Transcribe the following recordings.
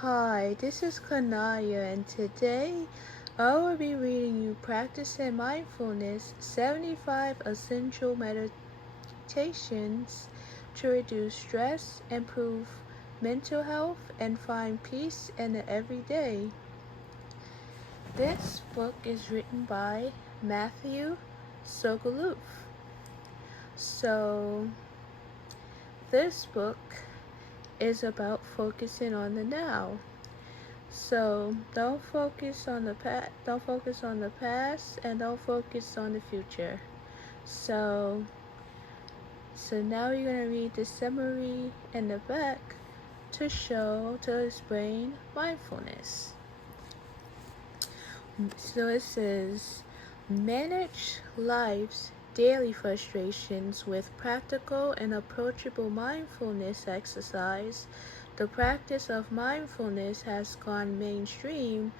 Hi, this is Kanaya, and today I will be reading you Practicing Mindfulness 75 Essential Meditations to Reduce Stress, Improve Mental Health, and Find Peace in the Everyday. This book is written by Matthew Sokolov. So, this book is about focusing on the now. So don't focus on the past, and don't focus on the future. So now you're gonna read the summary in the back to explain mindfulness. So it says, manage life's daily frustrations with practical and approachable mindfulness exercise. The practice of mindfulness has gone mainstream,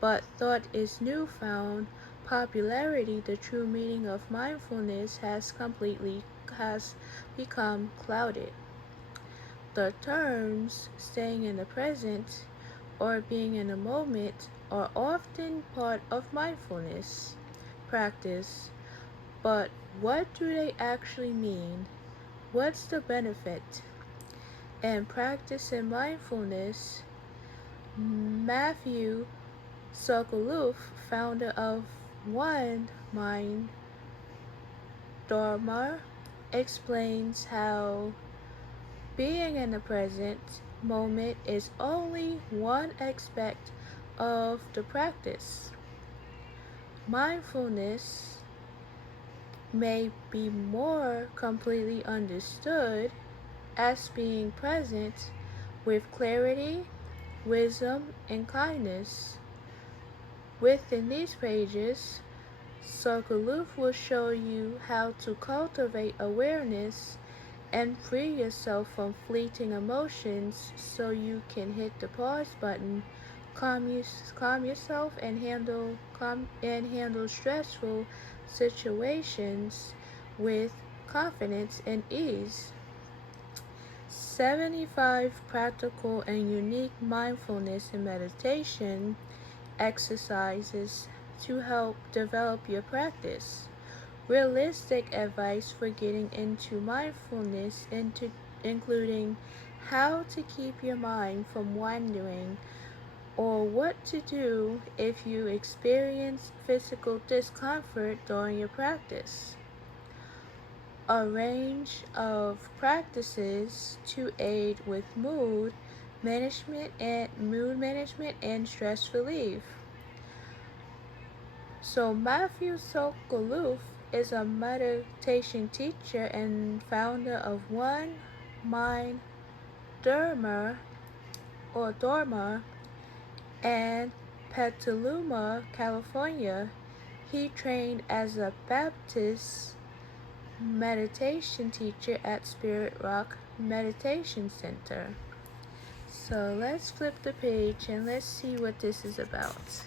but thought its newfound popularity. The true meaning of mindfulness has become clouded. The terms staying in the present or being in the moment are often part of mindfulness practice, but what do they actually mean? What's the benefit? And practicing mindfulness, Matthew Sokolov, founder of One Mind Dharma, explains how being in the present moment is only one aspect of the practice. Mindfulness may be more completely understood as being present with clarity, wisdom, and kindness. Within these pages, Sokolov will show you how to cultivate awareness and free yourself from fleeting emotions so you can hit the pause button, calm yourself, and handle stressful situations with confidence and ease. 75 practical and unique mindfulness and meditation exercises to help develop your practice. Realistic advice for getting into mindfulness, including how to keep your mind from wandering, or what to do if you experience physical discomfort during your practice. A range of practices to aid with mood management and stress relief. So Matthew Sokolov is a meditation teacher and founder of One Mind Dharma and Petaluma, California. He trained as a Baptist meditation teacher at Spirit Rock Meditation Center. So let's flip the page and let's see what this is about.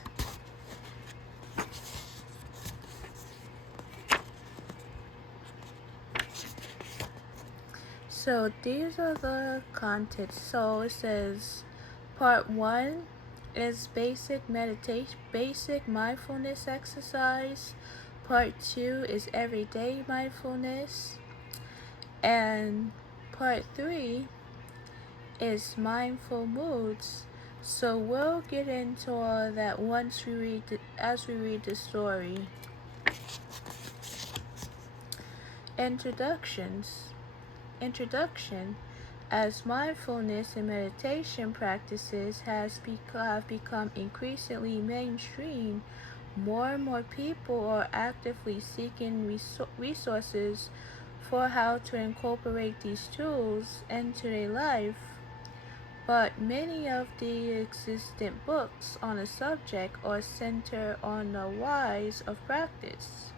So these are the contents. So it says part 1 is basic mindfulness exercise. Part 2 is everyday mindfulness. And part 3 is mindful moods. So we'll get into all that as we read the story. Introduction. As mindfulness and meditation practices have become increasingly mainstream, more and more people are actively seeking resources for how to incorporate these tools into their life. But many of the existent books on the subject are centered on the whys of practice,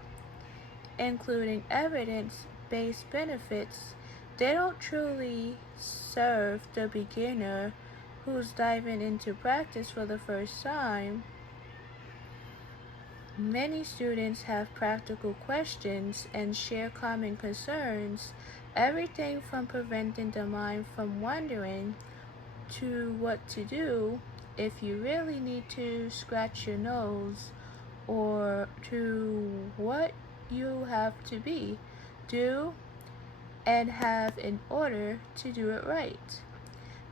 including evidence-based benefits. They don't truly serve the beginner who's diving into practice for the first time. Many students have practical questions and share common concerns, everything from preventing the mind from wandering to what to do if you really need to scratch your nose, or to what you have to do and have in order to do it right.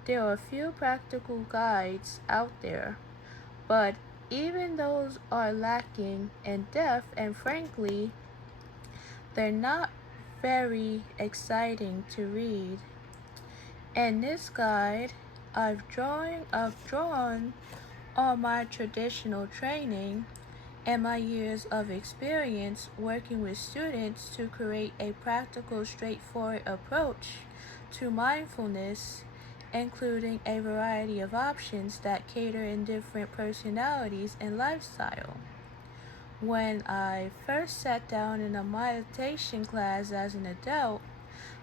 There are a few practical guides out there, but even those are lacking in depth, and frankly, they're not very exciting to read. In this guide, I've drawn on my traditional training and my years of experience working with students to create a practical, straightforward approach to mindfulness, including a variety of options that cater in different personalities and lifestyle. When I first sat down in a meditation class as an adult,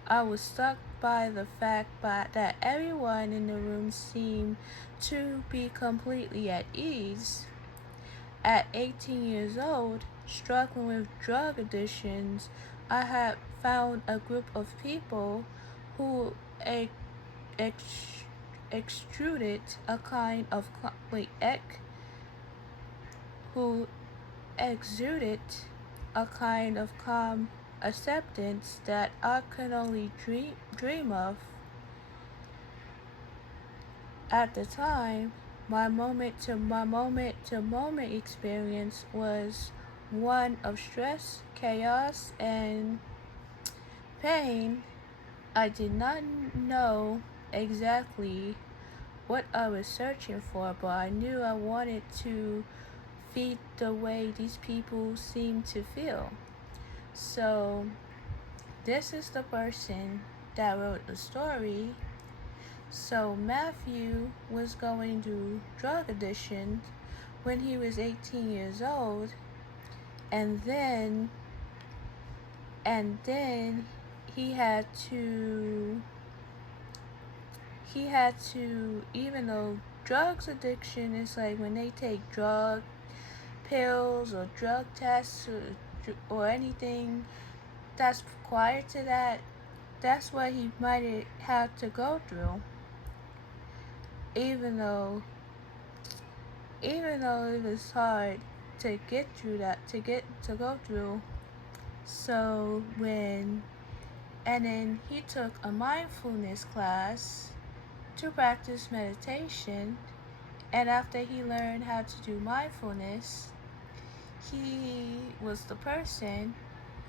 I was struck by the fact that everyone in the room seemed to be completely at ease. At 18 years old, struggling with drug addictions, I had found a group of people who ex- extruded a kind of who exuded a kind of calm acceptance that I could only dream of. At the time, my moment to moment experience was one of stress, chaos, and pain. I did not know exactly what I was searching for, but I knew I wanted to feel the way these people seemed to feel. So, this is the person that wrote the story. So Matthew was going through drug addiction when he was 18 years old, and then he had to even though drugs addiction is like when they take drug pills or drug tests, or anything that's required to that, that's what he might have had to go through. Even though it was hard to get through that, to go through. So and then he took a mindfulness class to practice meditation, and after he learned how to do mindfulness, he was the person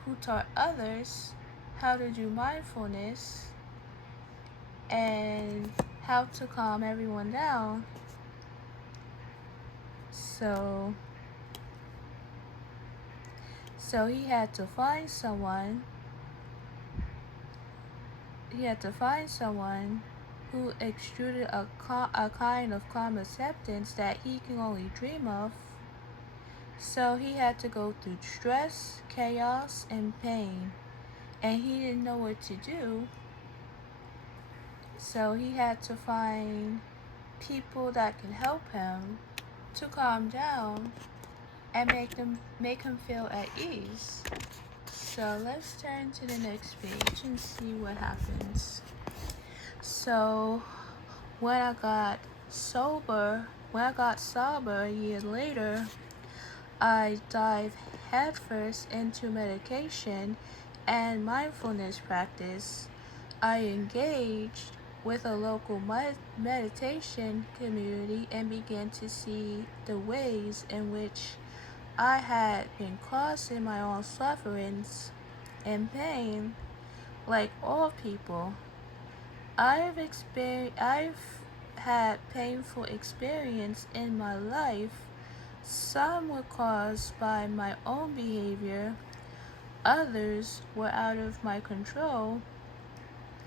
who taught others how to do mindfulness and how to calm everyone down. So he had to find someone. Who extruded a kind of calm acceptance that he can only dream of. So he had to go through stress, chaos, and pain, and he didn't know what to do. So he had to find people that can help him to calm down and make him feel at ease. So let's turn to the next page and see what happens. So when I got sober a year later, I dived headfirst into medication and mindfulness practice. I engaged with a local meditation community and began to see the ways in which I had been causing my own sufferings and pain. Like all people, I've had painful experience in my life. Some were caused by my own behavior, others were out of my control.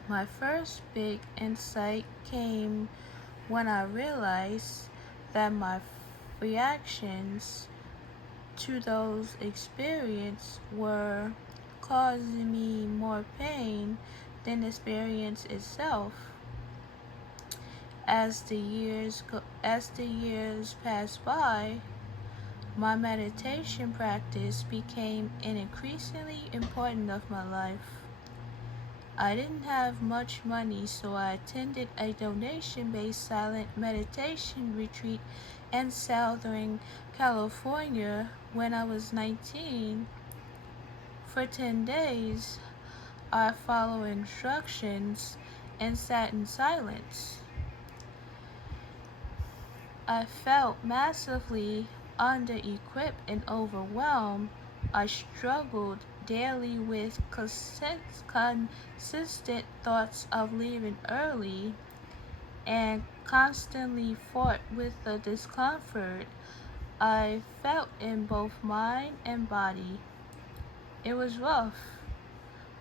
My first big insight came when I realized that my reactions to those experiences were causing me more pain than the experience itself. As the years passed by, my meditation practice became an increasingly important of my life. I didn't have much money, so I attended a donation-based silent meditation retreat in Southern California when I was 19. For 10 days, I followed instructions and sat in silence. I felt massively under-equipped and overwhelmed. I struggled daily with consistent thoughts of leaving early and constantly fought with the discomfort I felt in both mind and body. It was rough.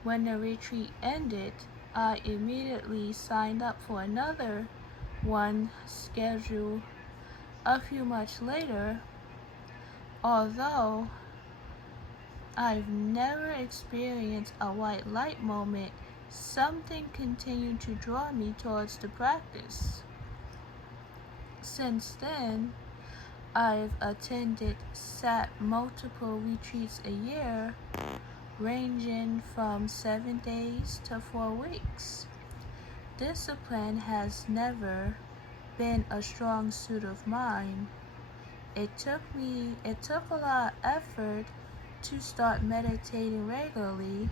When the retreat ended, I immediately signed up for another one scheduled a few months later. Although I've never experienced a white light moment, something continued to draw me towards the practice. Since then, I've attended sat multiple retreats a year, ranging from 7 days to 4 weeks. Discipline has never been a strong suit of mine. It took a lot of effort to start meditating regularly,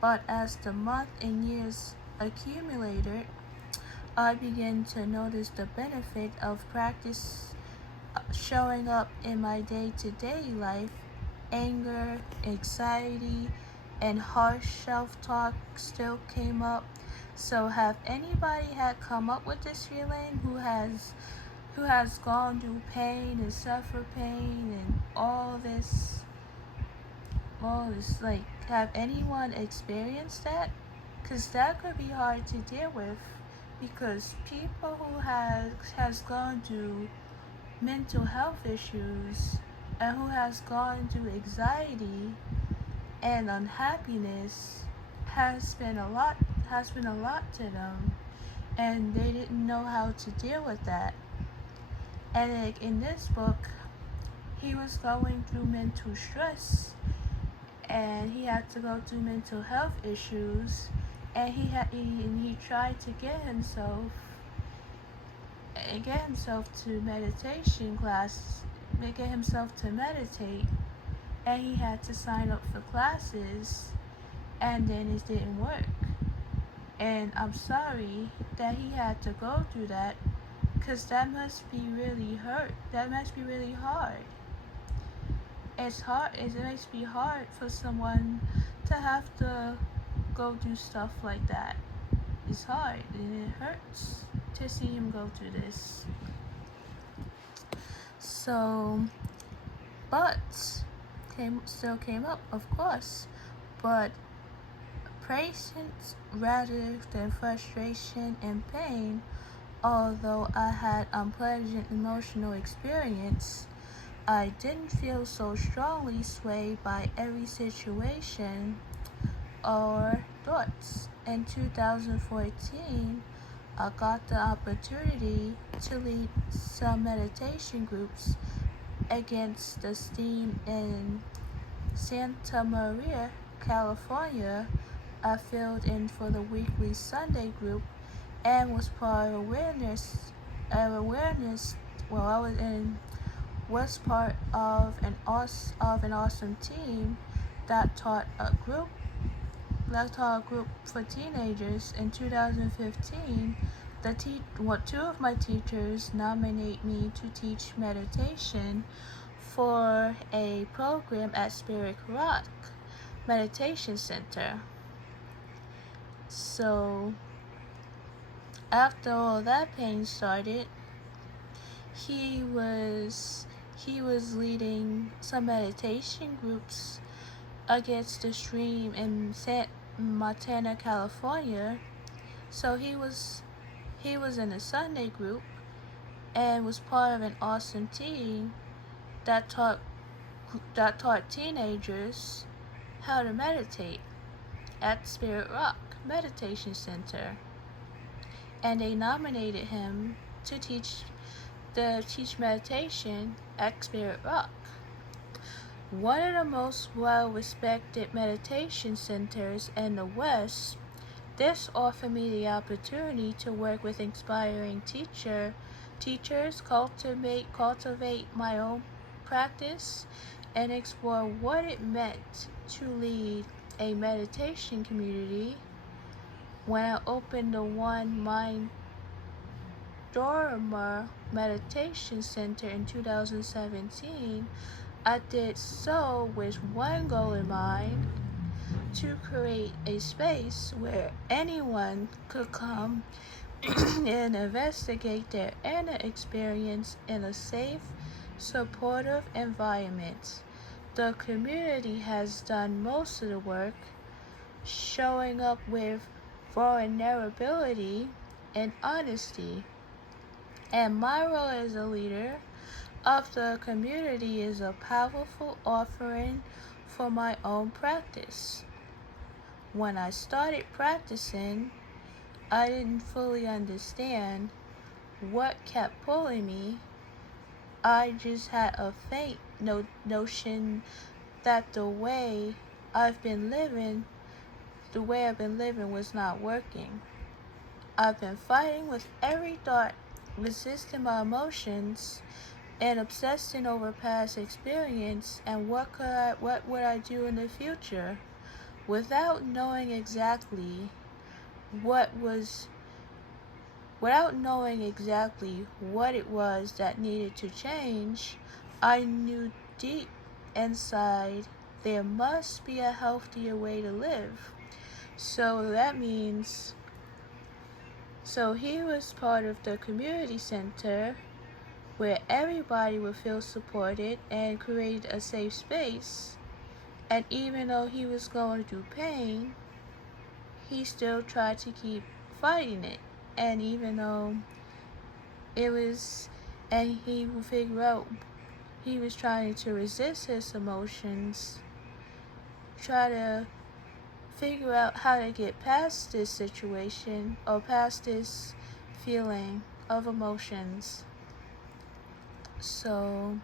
but as the months and years accumulated, I began to notice the benefit of practice showing up in my day-to-day life. Anger, anxiety, and harsh self-talk still came up. So have anybody had come up with this feeling who has gone through pain and suffer pain and all this, like, have anyone experienced that? Because that could be hard to deal with, because people who has gone through mental health issues and who has gone through anxiety and unhappiness has been a lot to them, and they didn't know how to deal with that. And like in this book, he was going through mental stress, and he had to go through mental health issues, and he tried to get himself to meditation class, get himself to meditate, and he had to sign up for classes, and then it didn't work. And I'm sorry that he had to go through that, because that must be really hard. It's hard. It must be hard for someone to have to go through stuff like that. It's hard, and it hurts to see him go through this. So, but still came up, of course. But patience rather than frustration and pain. Although I had unpleasant emotional experience, I didn't feel so strongly swayed by every situation or thoughts. In 2014, I got the opportunity to lead some meditation groups against the steam in Santa Maria, California. I filled in for the weekly Sunday group and was part of was part of an awesome team that taught a group for teenagers. In 2015, two of my teachers nominated me to teach meditation for a program at Spirit Rock Meditation Center. So after all that pain started, he was leading some meditation groups against the stream in Montana, California. So he was in a Sunday group and was part of an awesome team that taught teenagers how to meditate at Spirit Rock Meditation Center. And they nominated him to teach meditation at Spirit Rock, one of the most well-respected meditation centers in the West. This offered me the opportunity to work with inspiring teachers, cultivate my own practice, and explore what it meant to lead a meditation community. When I opened the One Mind Dharma Meditation Center in 2017, I did so with one goal in mind: to create a space where anyone could come and investigate their inner experience in a safe, supportive environment. The community has done most of the work, showing up with vulnerability and honesty. And my role as a leader of the community is a powerful offering for my own practice. When I started practicing, I didn't fully understand what kept pulling me. I just had a faint notion that the way I've been living was not working. I've been fighting with every thought, resisting my emotions, and obsessing over past experience and what would I do in the future, without knowing exactly what was without knowing exactly what it was that needed to change. I knew deep inside there must be a healthier way to live. So that means he was part of the community center where everybody would feel supported and create a safe space. And even though he was going through pain, he still tried to keep fighting it. And even though it was, and he would figure out, he was trying to resist his emotions, try to figure out how to get past this situation or past this feeling of emotions. So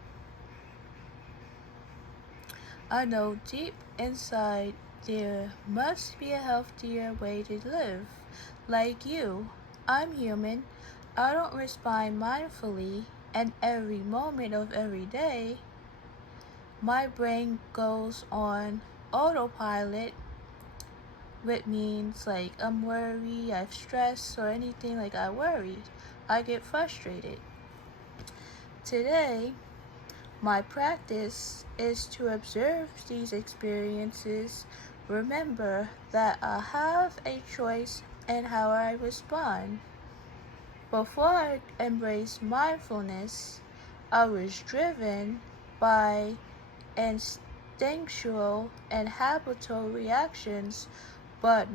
I know deep inside there must be a healthier way to live. Like you, I'm human. I don't respond mindfully, and every moment of every day, my brain goes on autopilot, which means like I'm worried, I've stressed, or anything like I worried. I get frustrated. Today, my practice is to observe these experiences, remember that I have a choice in how I respond. Before I embraced mindfulness, I was driven by instinctual and habitual reactions, but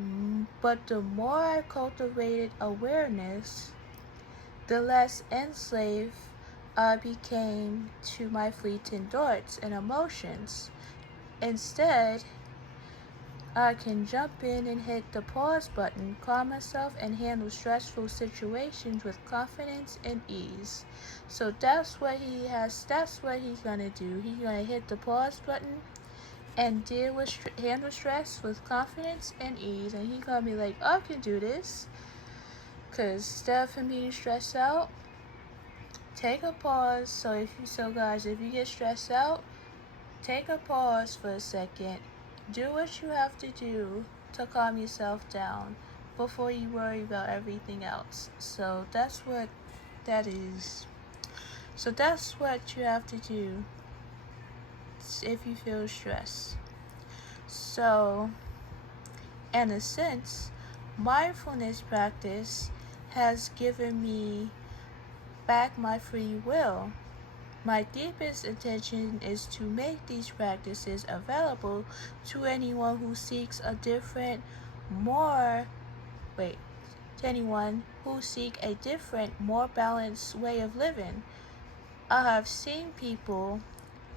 the more I cultivated awareness, the less enslaved I became to my fleeting thoughts and emotions. Instead, I can jump in and hit the pause button, calm myself, and handle stressful situations with confidence and ease. So that's what he's gonna do. He's gonna hit the pause button and handle stress with confidence and ease. And he's gonna be like, oh, I can do this. Cause instead of him being stressed out, take a pause. So guys, if you get stressed out, take a pause for a second. Do what you have to do to calm yourself down before you worry about everything else. So that's what that is. So that's what you have to do if you feel stressed. So, in a sense, mindfulness practice has given me back my free will. My deepest intention is to make these practices available to anyone who seeks a different, more, wait, to anyone who seek a different, more balanced way of living. I have seen people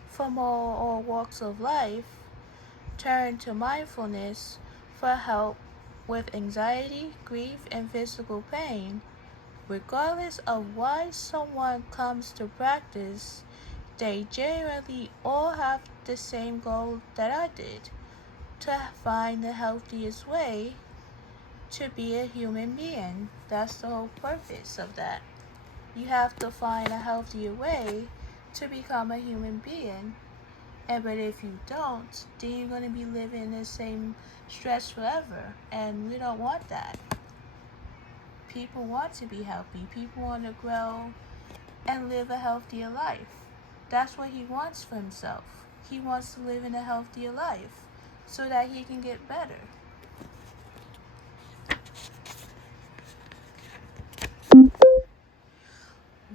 from all walks of life turn to mindfulness for help with anxiety, grief, and physical pain. Regardless of why someone comes to practice, they generally all have the same goal that I did: to find the healthiest way to be a human being. That's the whole purpose of that. You have to find a healthier way to become a human being. But if you don't, then you're going to be living the same stress forever. And we don't want that. People want to be healthy. People want to grow and live a healthier life. That's what he wants for himself. He wants to live in a healthier life so that he can get better.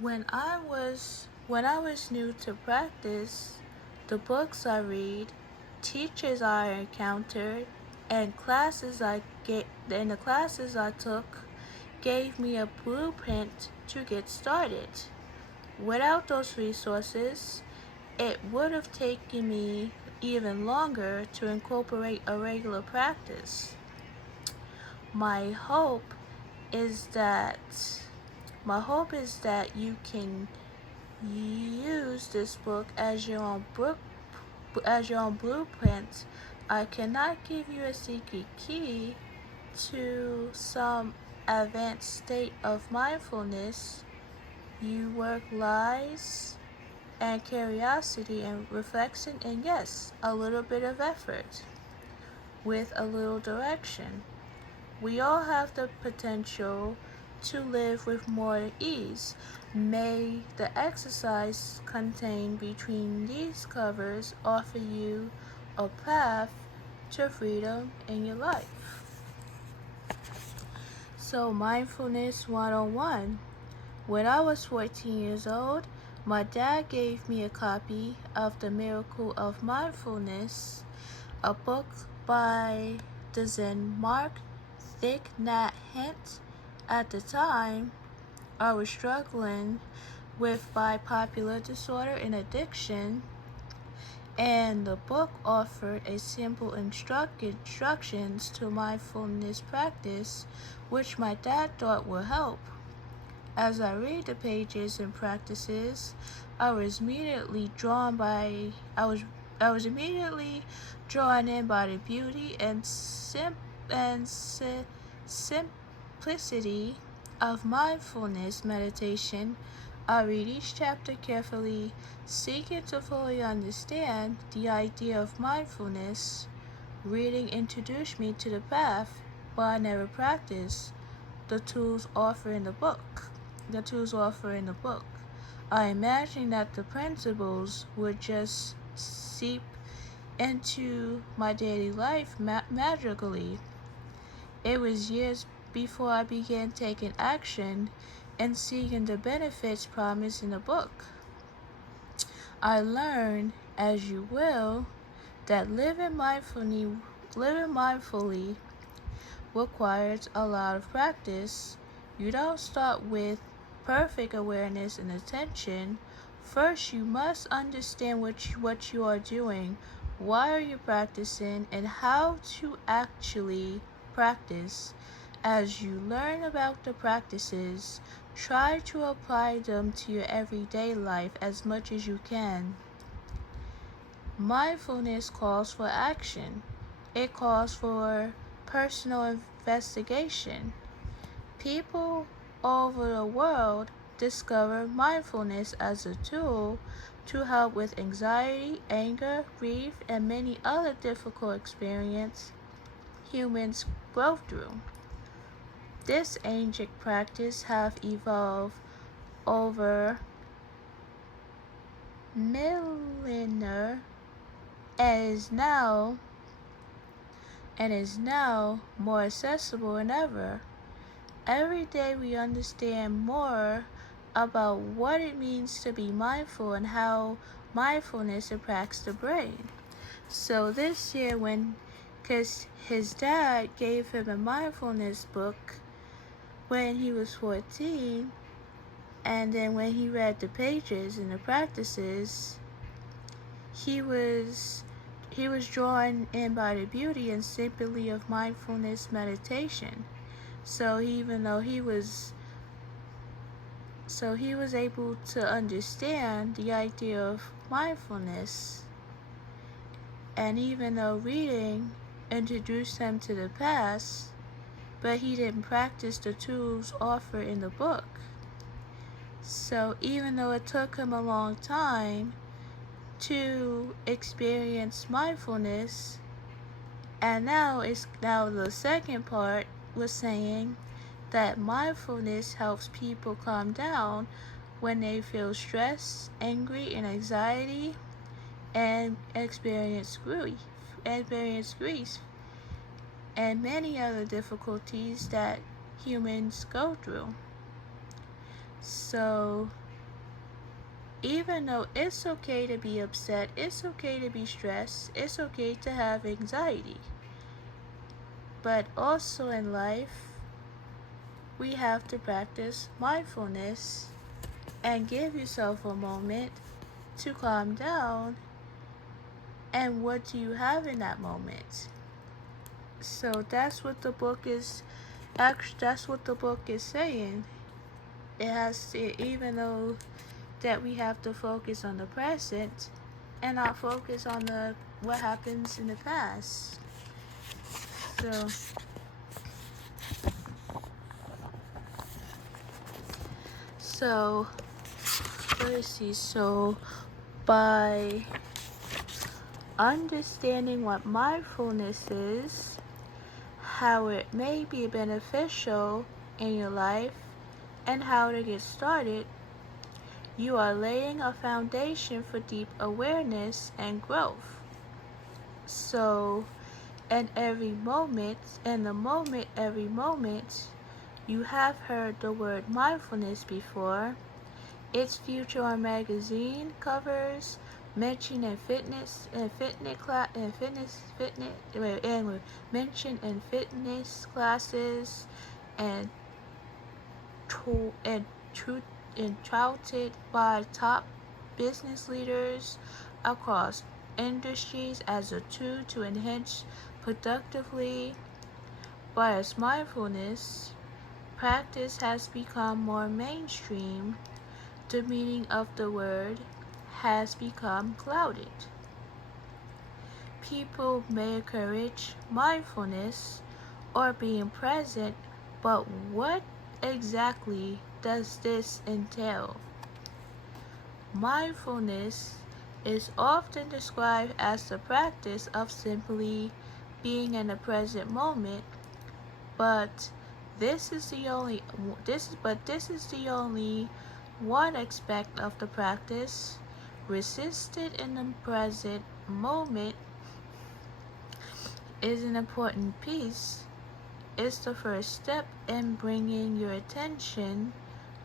When I was new to practice, the books I read, teachers I encountered, and the classes I took gave me a blueprint to get started. Without those resources, it would have taken me even longer to incorporate a regular practice. My hope is that my hope is that you can use this book as your own blueprint. I cannot give you a secret key to some advanced state of mindfulness. You work lies and curiosity and reflection, and yes, a little bit of effort with a little direction. We all have the potential to live with more ease. May the exercise contained between these covers offer you a path to freedom in your life. So, Mindfulness 101. When I was 14 years old, my dad gave me a copy of The Miracle of Mindfulness, a book by the Zen monk Thich Nhat Hanh. At the time, I was struggling with bipolar disorder and addiction, and the book offered a simple instructions to mindfulness practice, which my dad thought would help. As I read the pages and practices, I was immediately drawn in by the beauty and simplicity of mindfulness meditation. I read each chapter carefully, seeking to fully understand the idea of mindfulness. Reading introduced me to the path, but I never practiced the tools offered in the book. I imagined that the principles would just seep into my daily life magically. It was years before I began taking action and seeing the benefits promised in the book. I learned, as you will, that living mindfully requires a lot of practice. You don't start with perfect awareness and attention. First, you must understand what you are doing, why are you practicing, and how to actually practice. As you learn about the practices, try to apply them to your everyday life as much as you can. Mindfulness calls for action. It calls for personal investigation. People all over the world discover mindfulness as a tool to help with anxiety, anger, grief, and many other difficult experiences humans go through. This ancient practice has evolved over millennia and is now more accessible than ever. Every day we understand more about what it means to be mindful and how mindfulness impacts the brain. So this year, because his dad gave him a mindfulness book when he was 14, and then when he read the pages and the practices, he was drawn in by the beauty and simplicity of mindfulness meditation. So he was able to understand the idea of mindfulness. And even though reading introduced him to the past, but he didn't practice the tools offered in the book. So even though it took him a long time to experience mindfulness, and now the second part was saying that mindfulness helps people calm down when they feel stress, angry, and anxiety, and experience grief, and many other difficulties that humans go through. So even though it's okay to be upset, it's okay to be stressed, it's okay to have anxiety, but also in life, we have to practice mindfulness and give yourself a moment to calm down. And what do you have in that moment? So that's what the book is saying. It has to, even though that we have to focus on the present and not focus on what happens in the past. So let's see. So by understanding what mindfulness is, how it may be beneficial in your life, and how to get started, you are laying a foundation for deep awareness and growth. So, every moment, you have heard the word mindfulness before. Its featured on magazine covers, mentioned in mentioned in fitness classes, and touted by top business leaders across industries as a tool to enhance productively. But as mindfulness practice has become more mainstream, the meaning of the word has become clouded. People may encourage mindfulness or being present, but what exactly does this entail? Mindfulness is often described as the practice of simply being in the present moment, but this is the only one aspect of the practice. Resisted in the present moment is an important piece. It's the first step in bringing your attention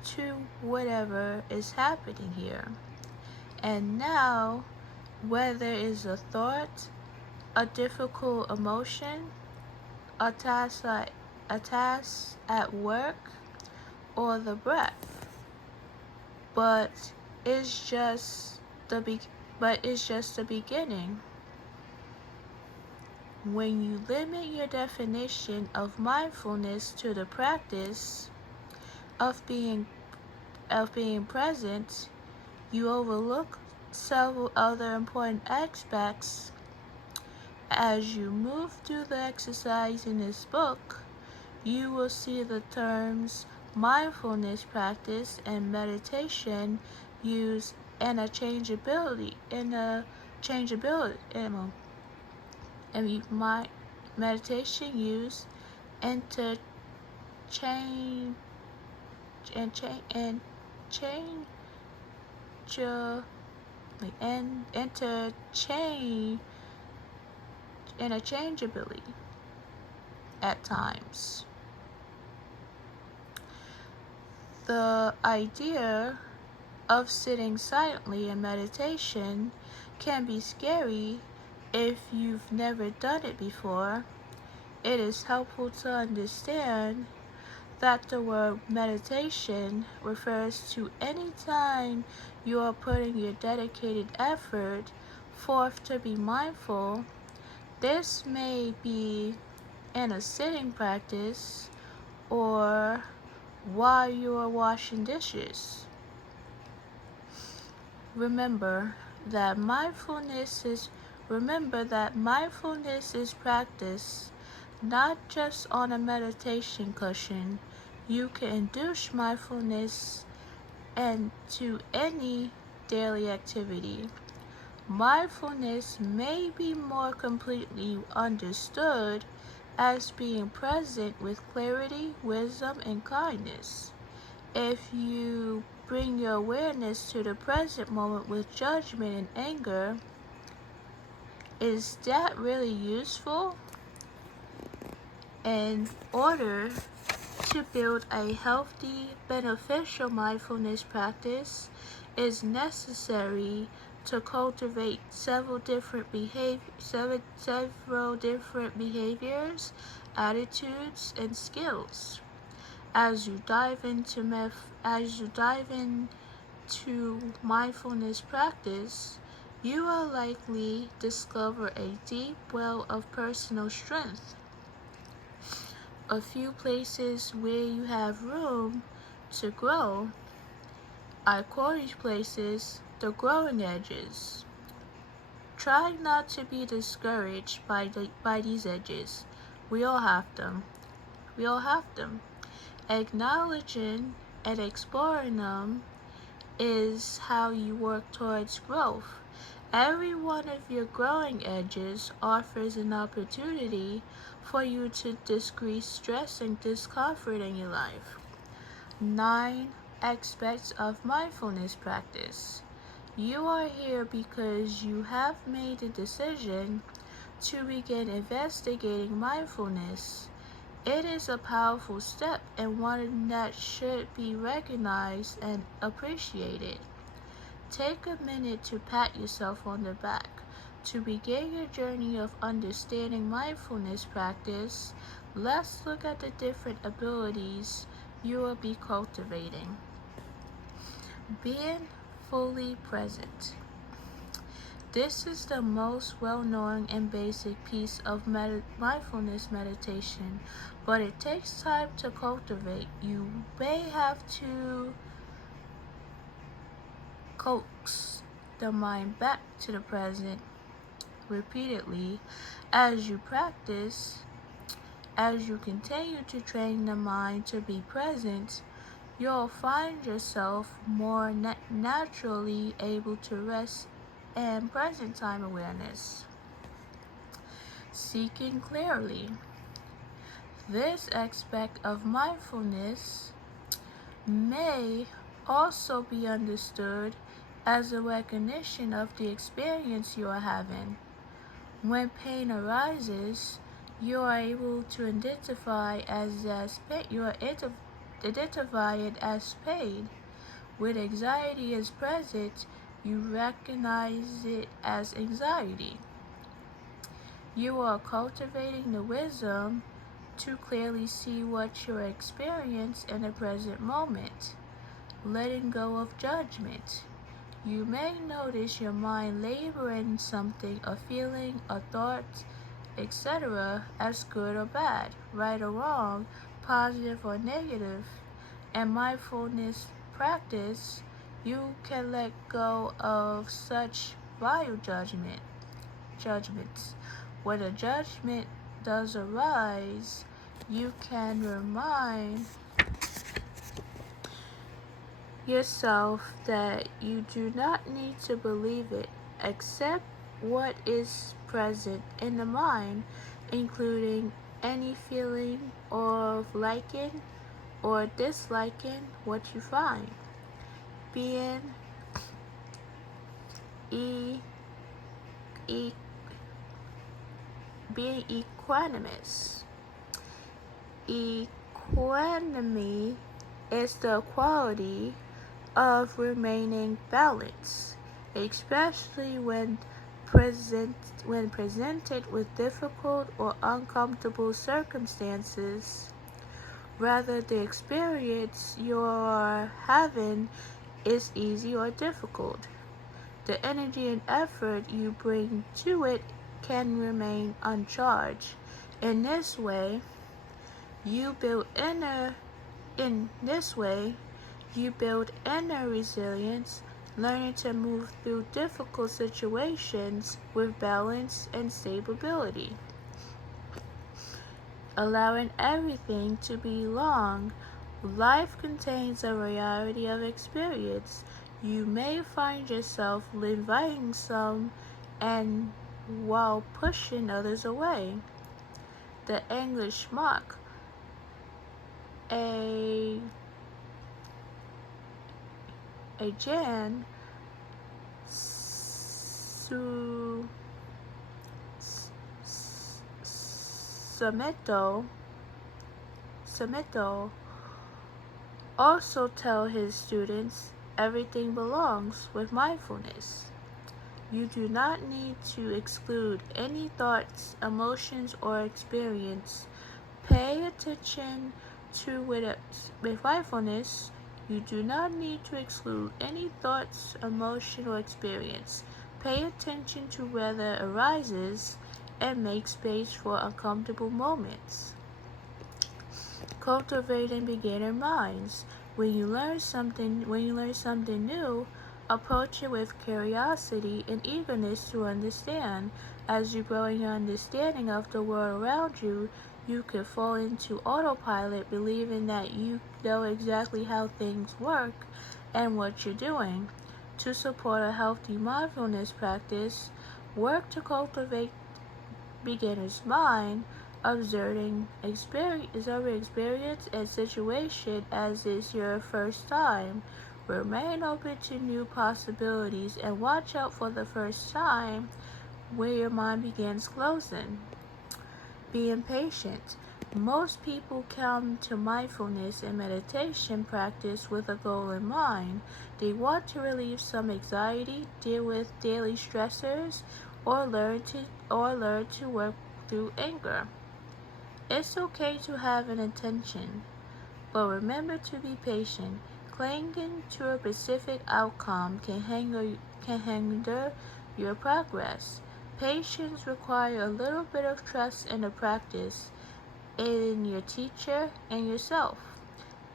to whatever is happening here. And now, whether it's a thought, a difficult emotion, a task at work, or the breath, but it's just the beginning. When you limit your definition of mindfulness to the practice of being present, you overlook several other important aspects. As you move through the exercise in this book, you will see the terms mindfulness practice and meditation used interchangeably. Meditation used interchange and interchangeably at times. The idea of sitting silently in meditation can be scary if you've never done it before. It is helpful to understand that the word meditation refers to any time you are putting your dedicated effort forth to be mindful. This may be in a sitting practice or while you are washing dishes. Remember that mindfulness is practice, not just on a meditation cushion. You can induce mindfulness into any daily activity. Mindfulness may be more completely understood as being present with clarity, wisdom, and kindness. If you bring your awareness to the present moment with judgment and anger, is that really useful? In order to build a healthy, beneficial mindfulness practice, it is necessary to cultivate several different behaviors, attitudes, and skills. As you dive into mindfulness practice, you will likely discover a deep well of personal strength. A few places where you have room to grow. I call these places the growing edges. Try not to be discouraged by these edges. We all have them. We all have them. Acknowledging and exploring them is how you work towards growth. Every one of your growing edges offers an opportunity for you to decrease stress and discomfort in your life. 9 aspects of mindfulness practice. You are here because you have made a decision to begin investigating mindfulness. It is a powerful step and one that should be recognized and appreciated. Take a minute to pat yourself on the back. To begin your journey of understanding mindfulness practice, let's look at the different abilities you will be cultivating. Being fully present. This is the most well-known and basic piece of mindfulness meditation, but it takes time to cultivate. You may have to coax the mind back to the present repeatedly as you practice. As you continue to train the mind to be present, you'll find yourself more naturally able to rest and present time awareness. Seeking clearly. This aspect of mindfulness may also be understood as a recognition of the experience you are having. When pain arises, you are able to identify it as pain. When anxiety is present, you recognize it as anxiety. You are cultivating the wisdom to clearly see what you experience in the present moment. Letting go of judgment. You may notice your mind labeling something, a feeling, a thought, etc. as good or bad, right or wrong, positive or negative. In mindfulness practice, you can let go of such vile judgments. When a judgment does arise, you can remind yourself that you do not need to believe it. Accept what is present in the mind, including any feeling of liking or disliking what you find. Being e- e- being equanimous. Equanimity is the quality of remaining balanced, especially when presented with difficult or uncomfortable circumstances. Whether the experience you are having is easy or difficult, the energy and effort you bring to it can remain uncharged. In this way, you build inner resilience, learning to move through difficult situations with balance and stability. allowing everything to belong. Life contains a variety of experience. You may find yourself inviting some and while pushing others away. The English monk, a Jan Su Sameto also tell his students everything belongs with mindfulness. You do not need to exclude any thoughts, emotions, or experience. Pay attention to it with mindfulness. You do not need to exclude any thoughts, emotion, or experience. Pay attention to whether arises and make space for uncomfortable moments. Cultivating beginner minds. When you learn something new, approach it with curiosity and eagerness to understand. As you grow in your understanding of the world around you, you could fall into autopilot, believing that you know exactly how things work and what you're doing. To support a healthy mindfulness practice, work to cultivate beginner's mind, observing experience and situation as is your first time. Remain open to new possibilities and watch out for the first time where your mind begins closing. Being patient. Most people come to mindfulness and meditation practice with a goal in mind. They want to relieve some anxiety, deal with daily stressors, or learn to work through anger. It's okay to have an intention, but remember to be patient. Clinging to a specific outcome can hinder your progress. Patience requires a little bit of trust in the practice, in your teacher and yourself.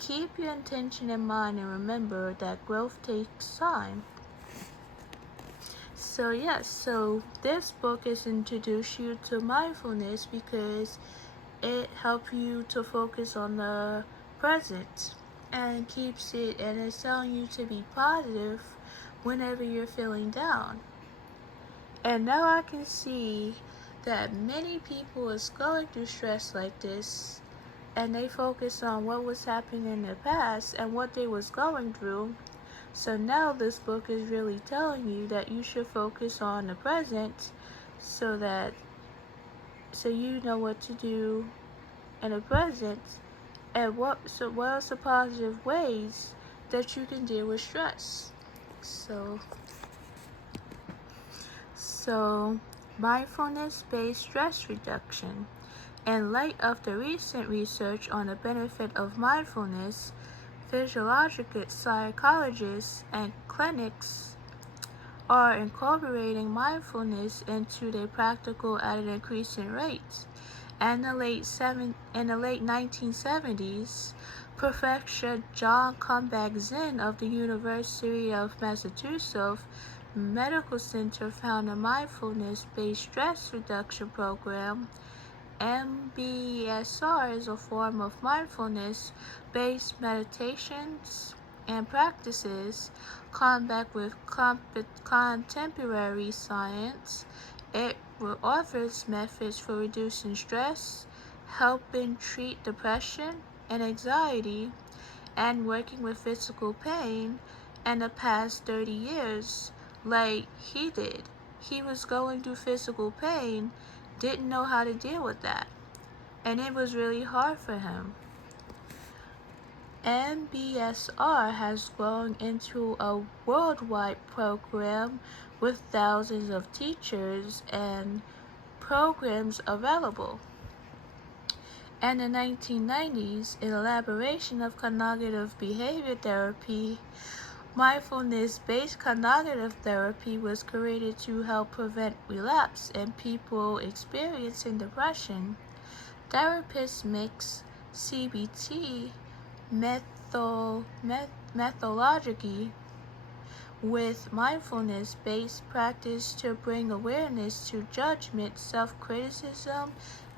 Keep your intention in mind and remember that growth takes time. So this book is introduce you to mindfulness because it helps you to focus on the present and it's telling you to be positive whenever you're feeling down. And now I can see that many people is going through stress like this and they focus on what was happening in the past and what they was going through. So now this book is really telling you that you should focus on the present so you know what to do in the present and what are the positive ways that you can deal with stress. So mindfulness-based stress reduction. In light of the recent research on the benefit of mindfulness, physiological psychologists and clinics are incorporating mindfulness into their practice at an increasing rate. In the late 1970s, Professor John Kabat-Zinn of the University of Massachusetts Medical Center found a mindfulness-based stress reduction program. MBSR is a form of mindfulness-based meditations and practices combat with contemporary science. It offers methods for reducing stress, helping treat depression and anxiety, and working with physical pain. In the past 30 years, like he did, he was going through physical pain, didn't know how to deal with that, and it was really hard for him. MBSR has grown into a worldwide program with thousands of teachers and programs available. In the 1990s, an elaboration of cognitive behavior therapy, mindfulness-based cognitive therapy was created to help prevent relapse in people experiencing depression. Therapists mix CBT methodology with mindfulness-based practice to bring awareness to judgment, self-criticism,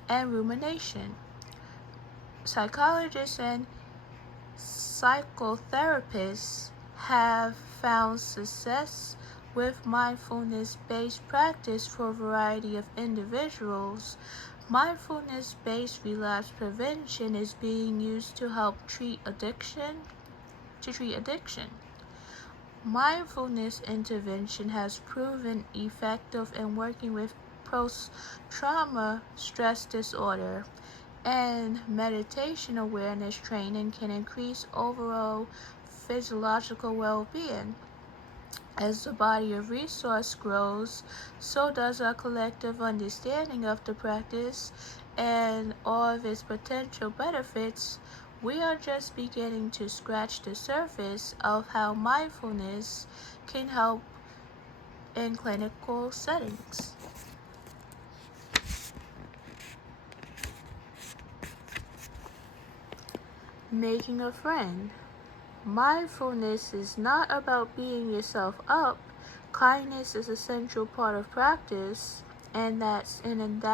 and rumination. Psychologists and psychotherapists have found success with mindfulness-based practice for a variety of individuals. Mindfulness-based relapse prevention is being used to help treat addiction. Mindfulness intervention has proven effective in working with post-trauma stress disorder, and meditation awareness training can increase overall physiological well-being. As the body of resource grows, so does our collective understanding of the practice and all of its potential benefits. We are just beginning to scratch the surface of how mindfulness can help in clinical settings. Making a friend. Mindfulness is not about beating yourself up. Kindness is a central part of practice, and that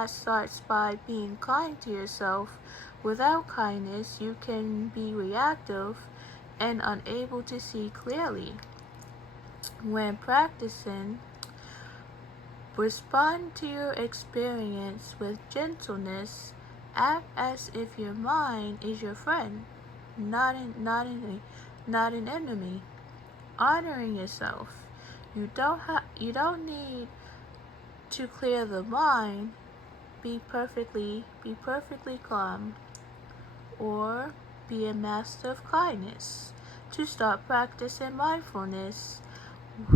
starts by being kind to yourself. Without kindness, you can be reactive and unable to see clearly. When practicing, respond to your experience with gentleness. Act as if your mind is your friend, not an enemy. Honoring yourself. You don't need to clear the mind. Be perfectly calm, or be a master of kindness. To start practicing mindfulness,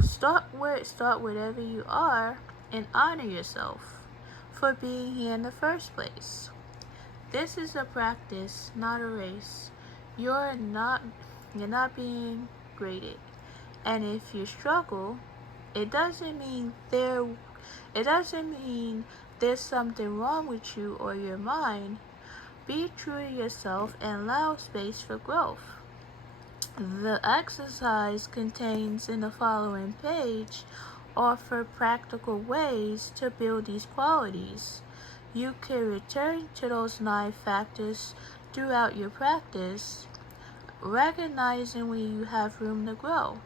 start wherever you are and honor yourself for being here in the first place. This is a practice, not a race. You're not being graded. And if you struggle, it doesn't mean there's something wrong with you or your mind. Be true to yourself and allow space for growth. The exercise contains in the following page offer practical ways to build these qualities. You can return to those 9 factors throughout your practice, recognizing when you have room to grow.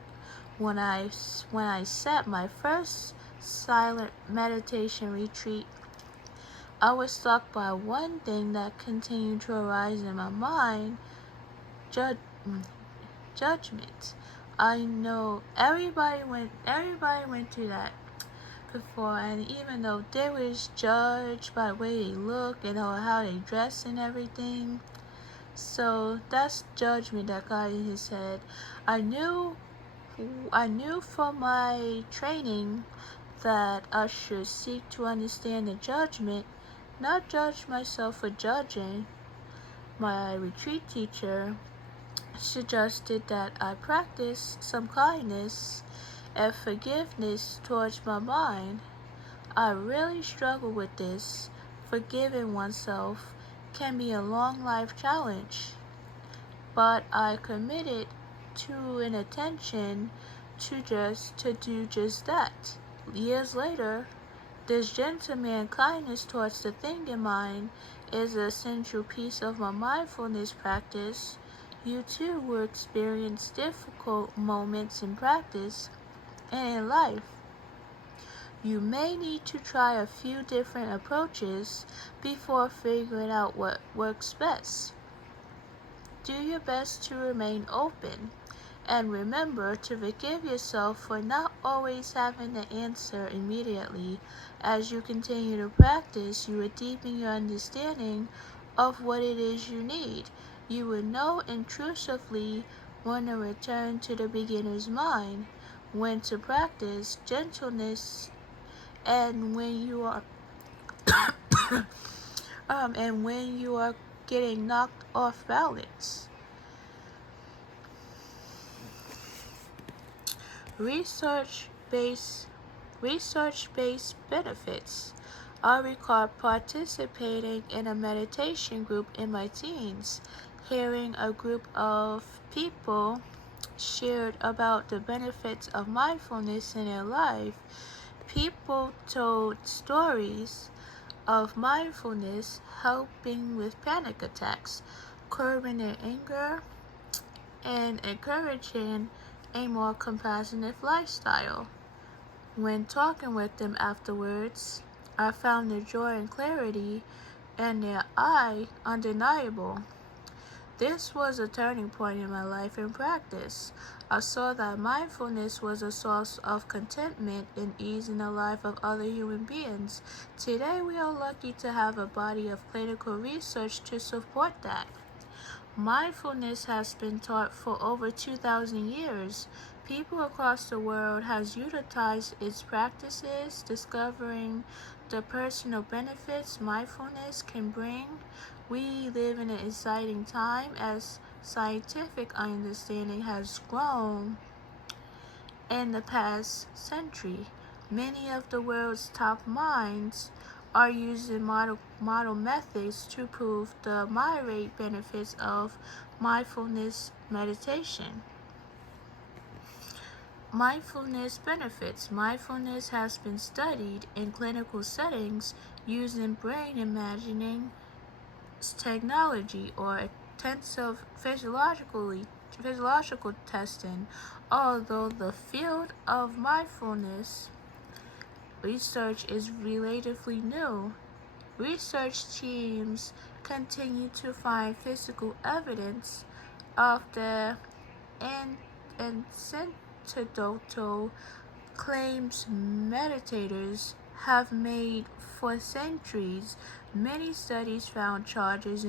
When I sat my first silent meditation retreat, I was struck by one thing that continued to arise in my mind: judgment. I know everybody went through that before, and even though they was judged by the way they look and how they dress and everything, so that's judgment that got in his head. I knew from my training that I should seek to understand the judgment, not judge myself for judging. My retreat teacher suggested that I practice some kindness and forgiveness towards my mind. I really struggle with this. Forgiving oneself can be a long life challenge, but I committed to an intention to do just that. Years later, this gentleman kindness towards the thing in mind is an essential piece of my mindfulness practice. You too will experience difficult moments in practice and in life. You may need to try a few different approaches before figuring out what works best. Do your best to remain open, and remember to forgive yourself for not always having the answer immediately. As you continue to practice, you will deepen your understanding of what it is you need. You will know intuitively when to return to the beginner's mind, when to practice gentleness, and when you are getting knocked off balance. Research-based benefits. I recall participating in a meditation group in my teens, hearing a group of people shared about the benefits of mindfulness in their life. People told stories of mindfulness helping with panic attacks, curbing their anger, and encouraging a more compassionate lifestyle. When talking with them afterwards, I found the joy and clarity in their eye undeniable. This was a turning point in my life and practice. I saw that mindfulness was a source of contentment and ease in the life of other human beings. Today, we are lucky to have a body of clinical research to support that. Mindfulness has been taught for over 2,000 years. People across the world has utilized its practices, discovering the personal benefits mindfulness can bring. We live in an exciting time as scientific understanding has grown in the past century. Many of the world's top minds are using model methods to prove the moderate benefits of mindfulness meditation. Mindfulness benefits. Mindfulness has been studied in clinical settings using brain imagining technology or intensive physiological testing. Although the field of mindfulness research is relatively new, research teams continue to find physical evidence of the anecdotal claims meditators have made for centuries. Many studies found changes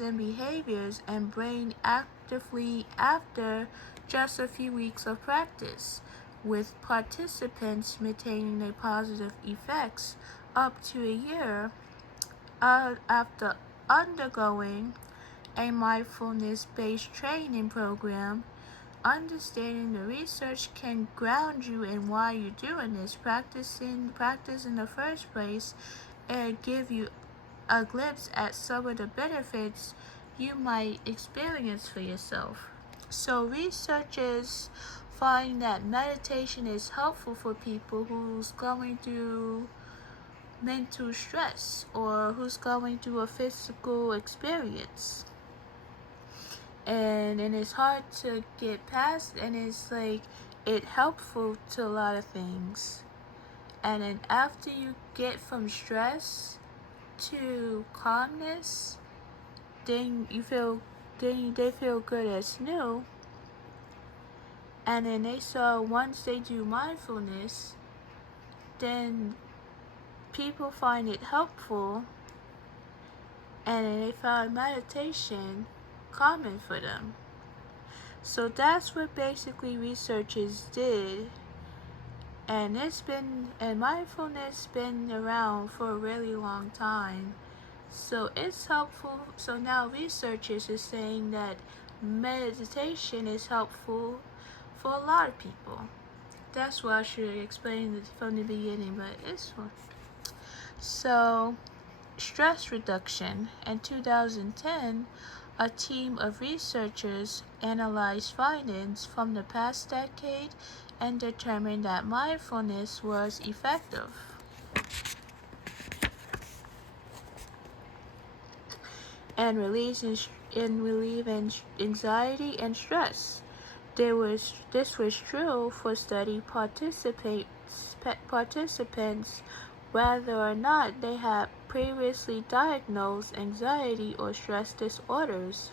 in behaviors and brain actively after just a few weeks of practice, with participants maintaining their positive effects up to a year after undergoing a mindfulness-based training program. Understanding the research can ground you in why you're doing this, practice in the first place, and give you a glimpse at some of the benefits you might experience for yourself. So researchers find that meditation is helpful for people who's going through mental stress or who's going through a physical experience. And it's hard to get past, and it's helpful to a lot of things. And then after you get from stress to calmness, then they feel good as new. And then they saw once they do mindfulness, then people find it helpful, and then they found meditation common for them. So that's what basically researchers did, and mindfulness been around for a really long time. So it's helpful. So now researchers are saying that meditation is helpful for a lot of people. That's why I should have explained it from the beginning, but it's fun. So, stress reduction. In 2010, a team of researchers analyzed findings from the past decade and determined that mindfulness was effective in relieving anxiety and stress. This was true for study participants whether or not they had previously diagnosed anxiety or stress disorders.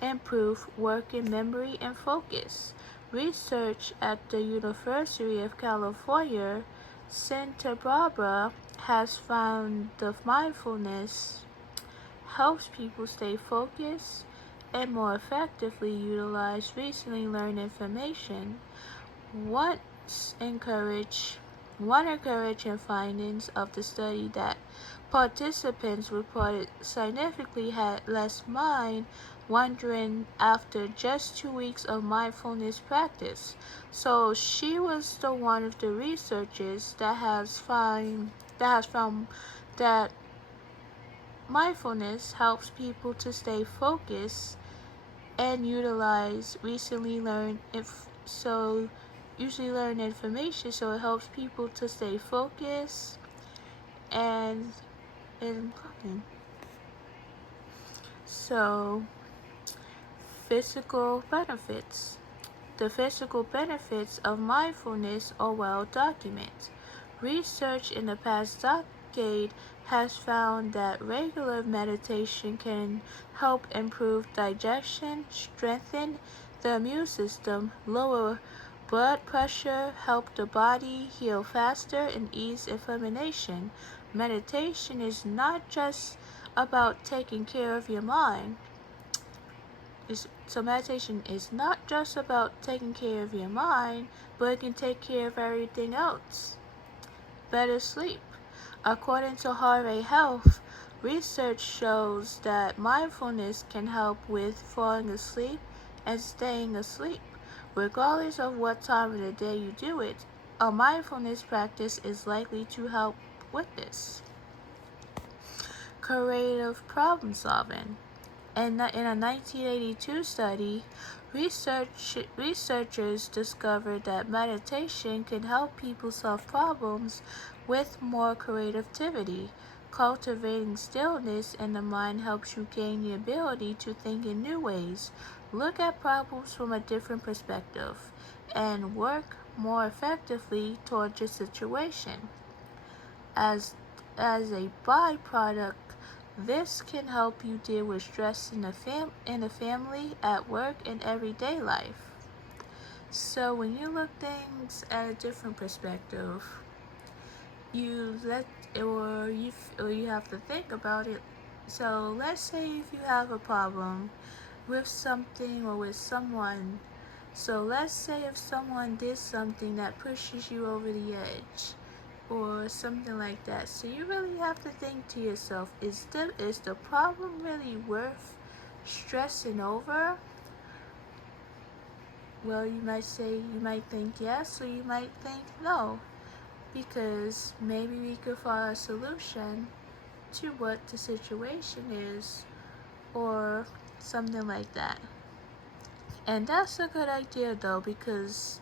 Improve working memory and focus. Research at the University of California, Santa Barbara has found that mindfulness helps people stay focused and more effectively utilize recently learned information. One encouraging findings of the study that participants reported significantly had less mind wandering after just 2 weeks of mindfulness practice. So she was the one of the researchers that has found that mindfulness helps people to stay focused and utilize recently learned information, so it helps people to stay focused and incoming. So, physical benefits. The physical benefits of mindfulness are well documented. Research in the past decade has found that regular meditation can help improve digestion, strengthen the immune system, lower blood pressure, help the body heal faster, and ease inflammation. Meditation is not just about taking care of your mind. So meditation is not just about taking care of your mind, but it can take care of everything else. Better sleep. According to Harvard Health, research shows that mindfulness can help with falling asleep and staying asleep. Regardless of what time of the day you do it, a mindfulness practice is likely to help with this. Creative problem solving. In a 1982 study, researchers discovered that meditation can help people solve problems with more creativity. Cultivating stillness in the mind helps you gain the ability to think in new ways, look at problems from a different perspective, and work more effectively towards your situation. As a byproduct, this can help you deal with stress in the family, at work, and everyday life. So when you look things at a different perspective, you have to think about it. So let's say if you have a problem with something or with someone. So let's say if someone did something that pushes you over the edge or something like that. So you really have to think to yourself, is the problem really worth stressing over? Well, you might think yes, or you might think no, because maybe we could find a solution to what the situation is, or something like that. And that's a good idea though, because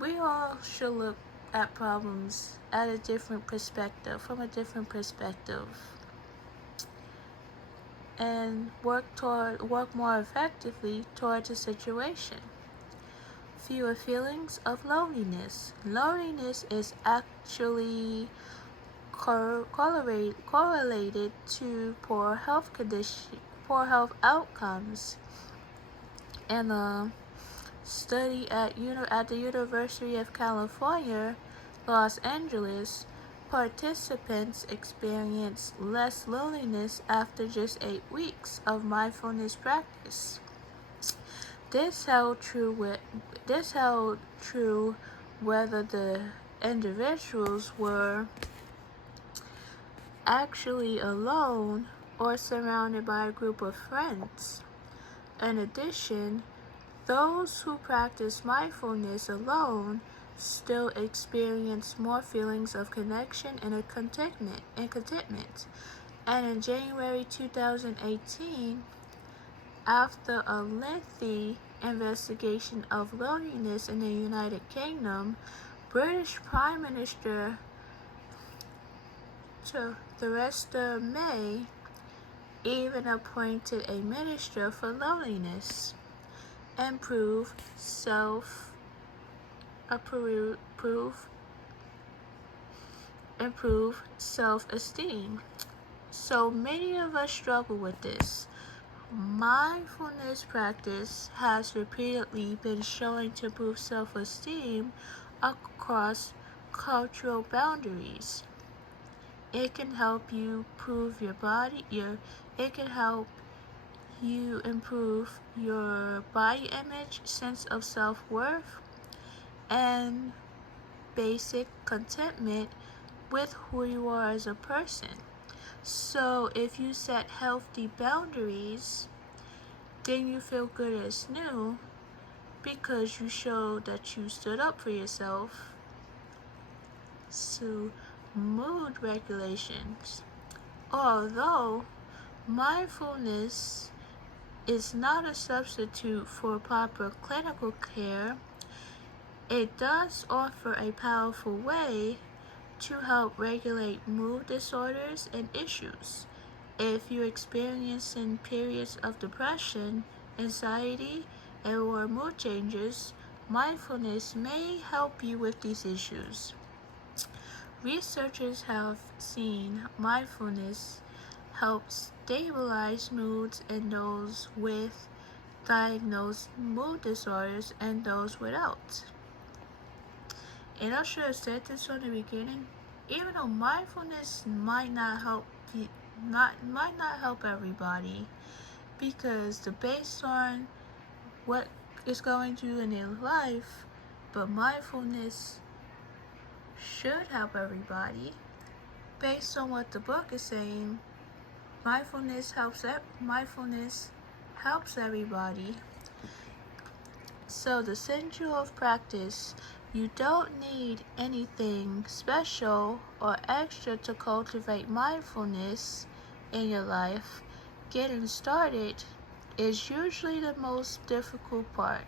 we all should look at problems at a different perspective, from a different perspective, and work more effectively towards a situation. Fewer feelings of loneliness. Loneliness is actually correlated to poor health outcomes. And study at the University of California, Los Angeles, participants experienced less loneliness after just 8 weeks of mindfulness practice. This held true whether the individuals were actually alone or surrounded by a group of friends. In addition, those who practice mindfulness alone still experience more feelings of connection and contentment. And in January 2018, after a lengthy investigation of loneliness in the United Kingdom, British Prime Minister Theresa May even appointed a minister for loneliness. Improve self-esteem. So many of us struggle with this. Mindfulness practice has repeatedly been shown to improve self-esteem across cultural boundaries. It can help you improve it can help you improve your body image, sense of self-worth, and basic contentment with who you are as a person. So if you set healthy boundaries, then you feel good as new because you showed that you stood up for yourself. So mood regulations. Although mindfulness is not a substitute for proper clinical care, it does offer a powerful way to help regulate mood disorders and issues. If you're experiencing periods of depression, anxiety, or mood changes, mindfulness may help you with these issues. Researchers have seen mindfulness help stabilize moods in those with diagnosed mood disorders and those without. And I should have said this from the beginning. Even though mindfulness might not help everybody, because the based on what is going through in their life, but mindfulness should help everybody. Based on what the book is saying, mindfulness helps everybody. So the essential of practice, you don't need anything special or extra to cultivate mindfulness in your life. Getting started is usually the most difficult part,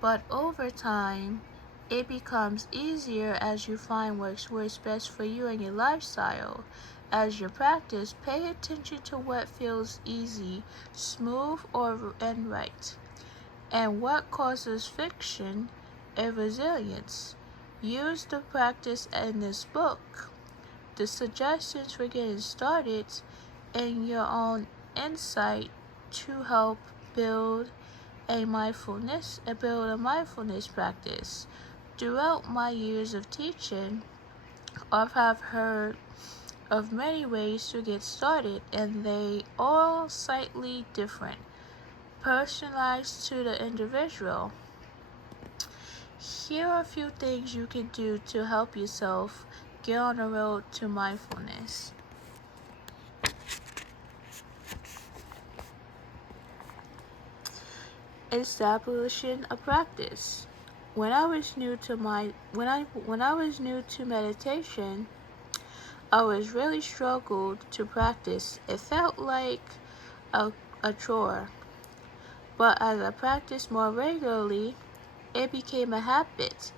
but over time, it becomes easier as you find what works best for you and your lifestyle. As you practice, pay attention to what feels easy, smooth, and right, and what causes friction and resilience. Use the practice in this book, the suggestions for getting started, and your own insight to help build a mindfulness practice. Throughout my years of teaching, I have heard of many ways to get started, and they all slightly different, personalized to the individual. Here are a few things you can do to help yourself get on the road to mindfulness. Establishing a practice. When I was new to meditation, I was really struggled to practice. It felt like a chore. But as I practiced more regularly, it became a habit.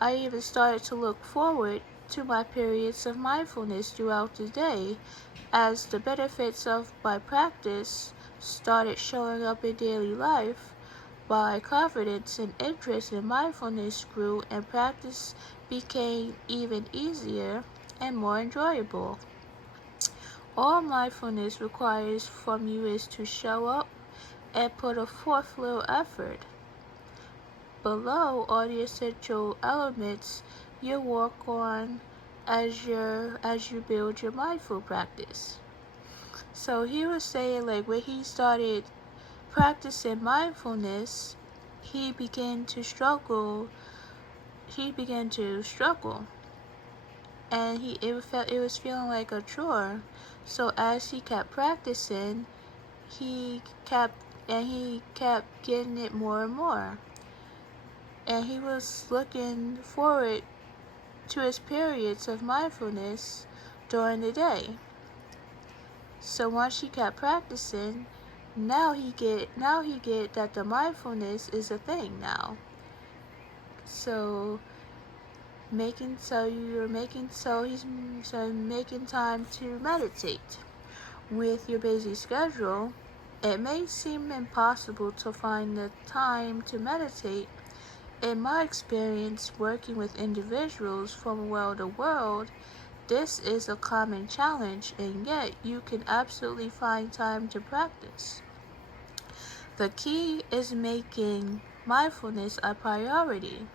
I even started to look forward to my periods of mindfulness throughout the day, as the benefits of my practice started showing up in daily life. My confidence and interest in mindfulness grew, and practice became even easier and more enjoyable. All mindfulness requires from you is to show up and put forth little effort. Below are the essential elements you work on as you build your mindful practice. So he was saying, like, when he started practicing mindfulness, he began to struggle, and it was feeling like a chore. So as he kept practicing, he kept getting it more and more, and he was looking forward to his periods of mindfulness during the day. So once he kept practicing, now he get that the mindfulness is a thing now. So making time to meditate. With your busy schedule, it may seem impossible to find the time to meditate. In my experience working with individuals from around the world, this is a common challenge, and yet you can absolutely find time to practice. The key is making mindfulness a priority.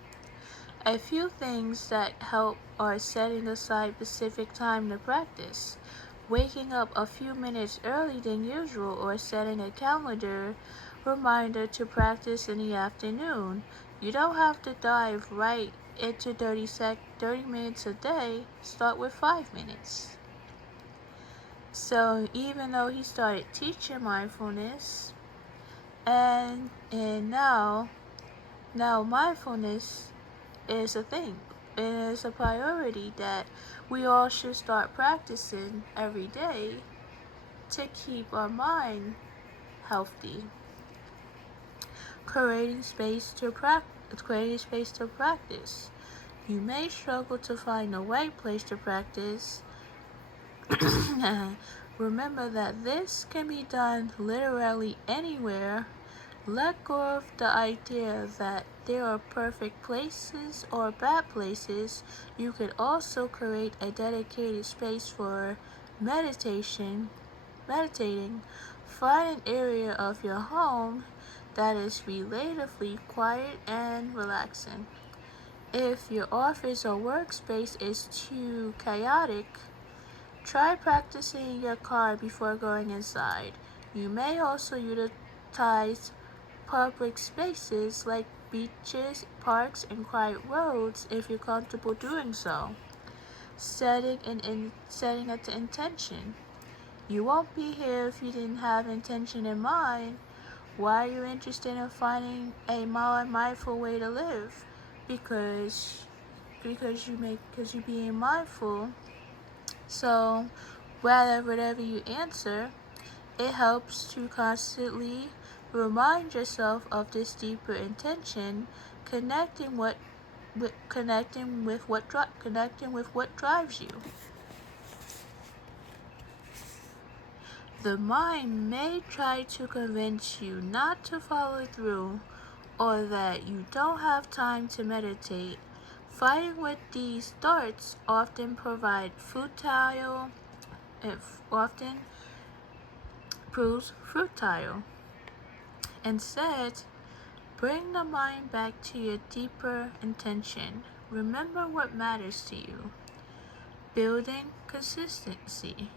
A few things that help are setting aside specific time to practice, waking up a few minutes early than usual, or setting a calendar reminder to practice in the afternoon. You don't have to dive right into 30 minutes a day. Start with 5 minutes. So even though he started teaching mindfulness, and now mindfulness is a thing. It is a priority that we all should start practicing every day to keep our mind healthy. Creating space to practice. You may struggle to find the right place to practice. Remember that this can be done literally anywhere. Let go of the idea that there are perfect places or bad places. You could also create a dedicated space for meditating. Find an area of your home that is relatively quiet and relaxing. If your office or workspace is too chaotic, try practicing in your car before going inside. You may also utilize public spaces like beaches, parks, and quiet roads if you're comfortable doing so. Setting an intention. You won't be here if you didn't have intention in mind. Why are you interested in finding a more mindful way to live? Because you're being mindful. So whatever you answer, it helps to constantly remind yourself of this deeper intention, connecting with what drives you. The mind may try to convince you not to follow through or that you don't have time to meditate. Fighting with these thoughts often proves futile. Instead, bring the mind back to your deeper intention. Remember what matters to you. Building consistency.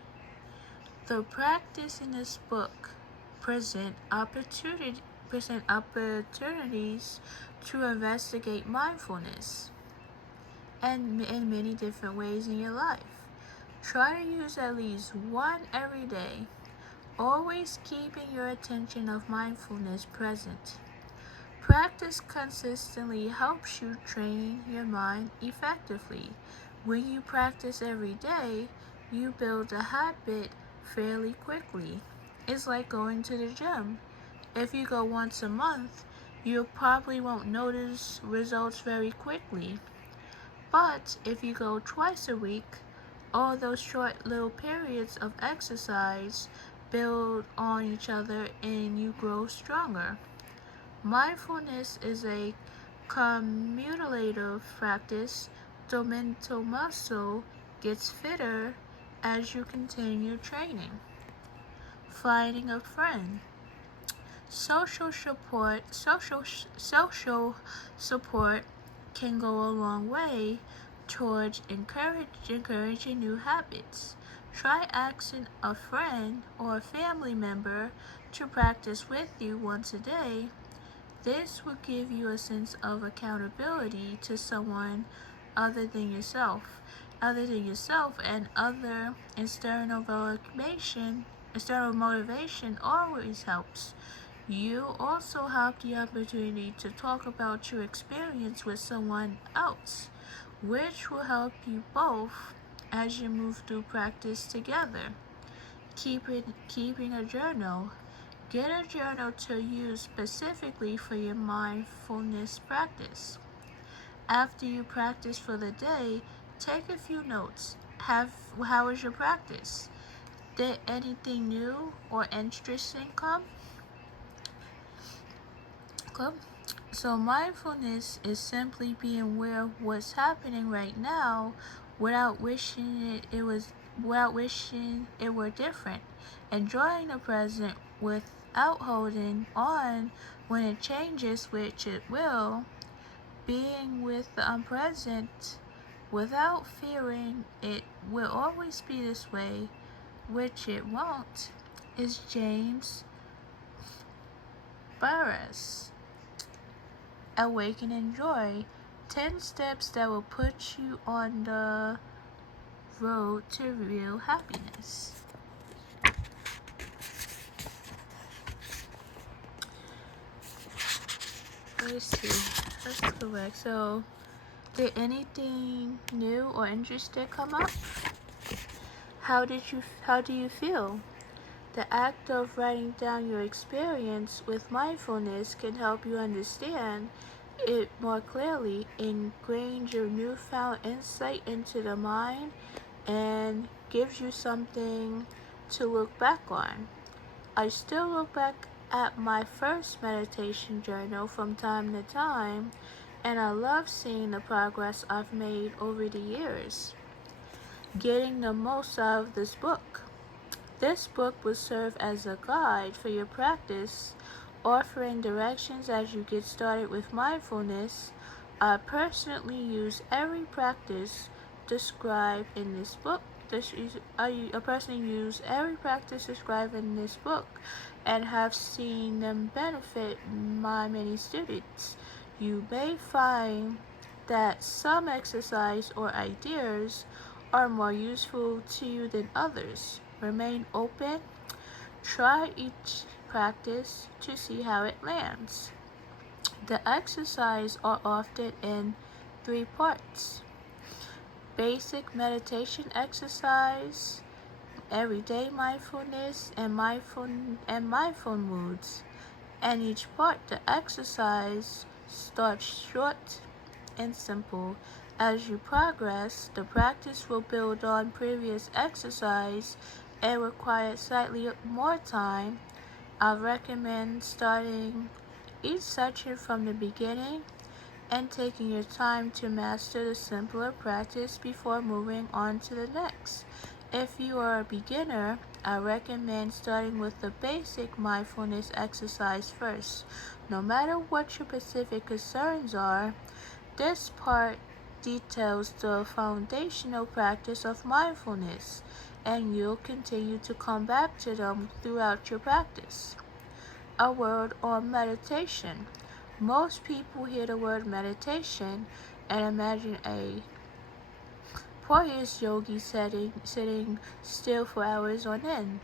The practice in this book present opportunities to investigate mindfulness and in many different ways in your life. Try to use at least one every day, always keeping your attention of mindfulness present. Practice consistently helps you train your mind effectively. When you practice every day, you build a habit fairly quickly. It's like going to the gym. If you go once a month, you probably won't notice results very quickly. But if you go twice a week, all those short little periods of exercise build on each other and you grow stronger. Mindfulness is a cumulative practice. The mental muscle gets fitter as you continue training. Finding a friend. Social support can go a long way towards encouraging new habits. Try asking a friend or a family member to practice with you once a day. This will give you a sense of accountability to someone other than yourself, and other external motivation always helps. You also have the opportunity to talk about your experience with someone else, which will help you both as you move through practice together. Keeping a journal. Get a journal to use specifically for your mindfulness practice. After you practice for the day, take a few notes. How was your practice? Did anything new or interesting come? So mindfulness is simply being aware of what's happening right now without wishing it were different. Enjoying the present without holding on when it changes, which it will. Being with the unpresent without fearing it will always be this way, which it won't, is James Barris. Awakening Joy. 10 steps that will put you on the road to real happiness. Let's see. Let's go back. So, did anything new or interesting come up? How do you feel? The act of writing down your experience with mindfulness can help you understand it more clearly, ingrains your newfound insight into the mind, and gives you something to look back on. I still look back at my first meditation journal from time to time, and I love seeing the progress I've made over the years. Getting the most out of this book. This book will serve as a guide for your practice, offering directions as you get started with mindfulness. I personally use every practice described in this book. I personally use every practice described in this book and have seen them benefit my many students. You may find that some exercise or ideas are more useful to you than others. Remain open. Try each practice to see how it lands. The exercises are often in three parts: basic meditation exercise, everyday mindfulness, and mindful moods. And each part, the exercise, starts short and simple. As you progress, the practice will build on previous exercise and require slightly more time. I recommend starting each section from the beginning and taking your time to master the simpler practice before moving on to the next. If you are a beginner, I recommend starting with the basic mindfulness exercise first. No matter what your specific concerns are, this part details the foundational practice of mindfulness, and you'll continue to come back to them throughout your practice. A word on meditation. Most people hear the word meditation and imagine a poised yogi sitting still for hours on end,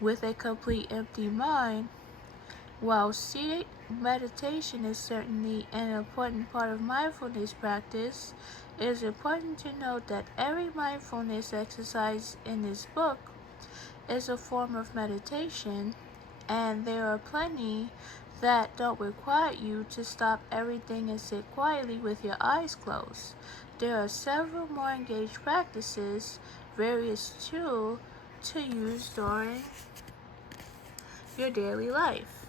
with a complete empty mind. While seated meditation is certainly an important part of mindfulness practice, it is important to note that every mindfulness exercise in this book is a form of meditation, and there are plenty that don't require you to stop everything and sit quietly with your eyes closed. There are several more engaged practices, various tools to use during your daily life,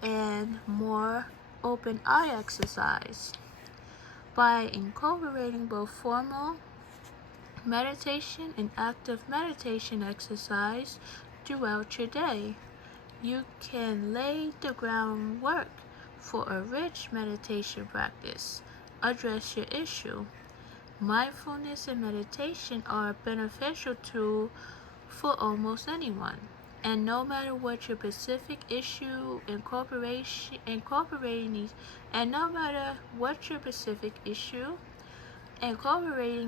and more open eye exercise. By incorporating both formal meditation and active meditation exercise throughout your day, you can lay the groundwork for a rich meditation practice. Address your issue. Mindfulness and meditation are a beneficial tool for almost anyone. And no matter what your specific issue, incorporating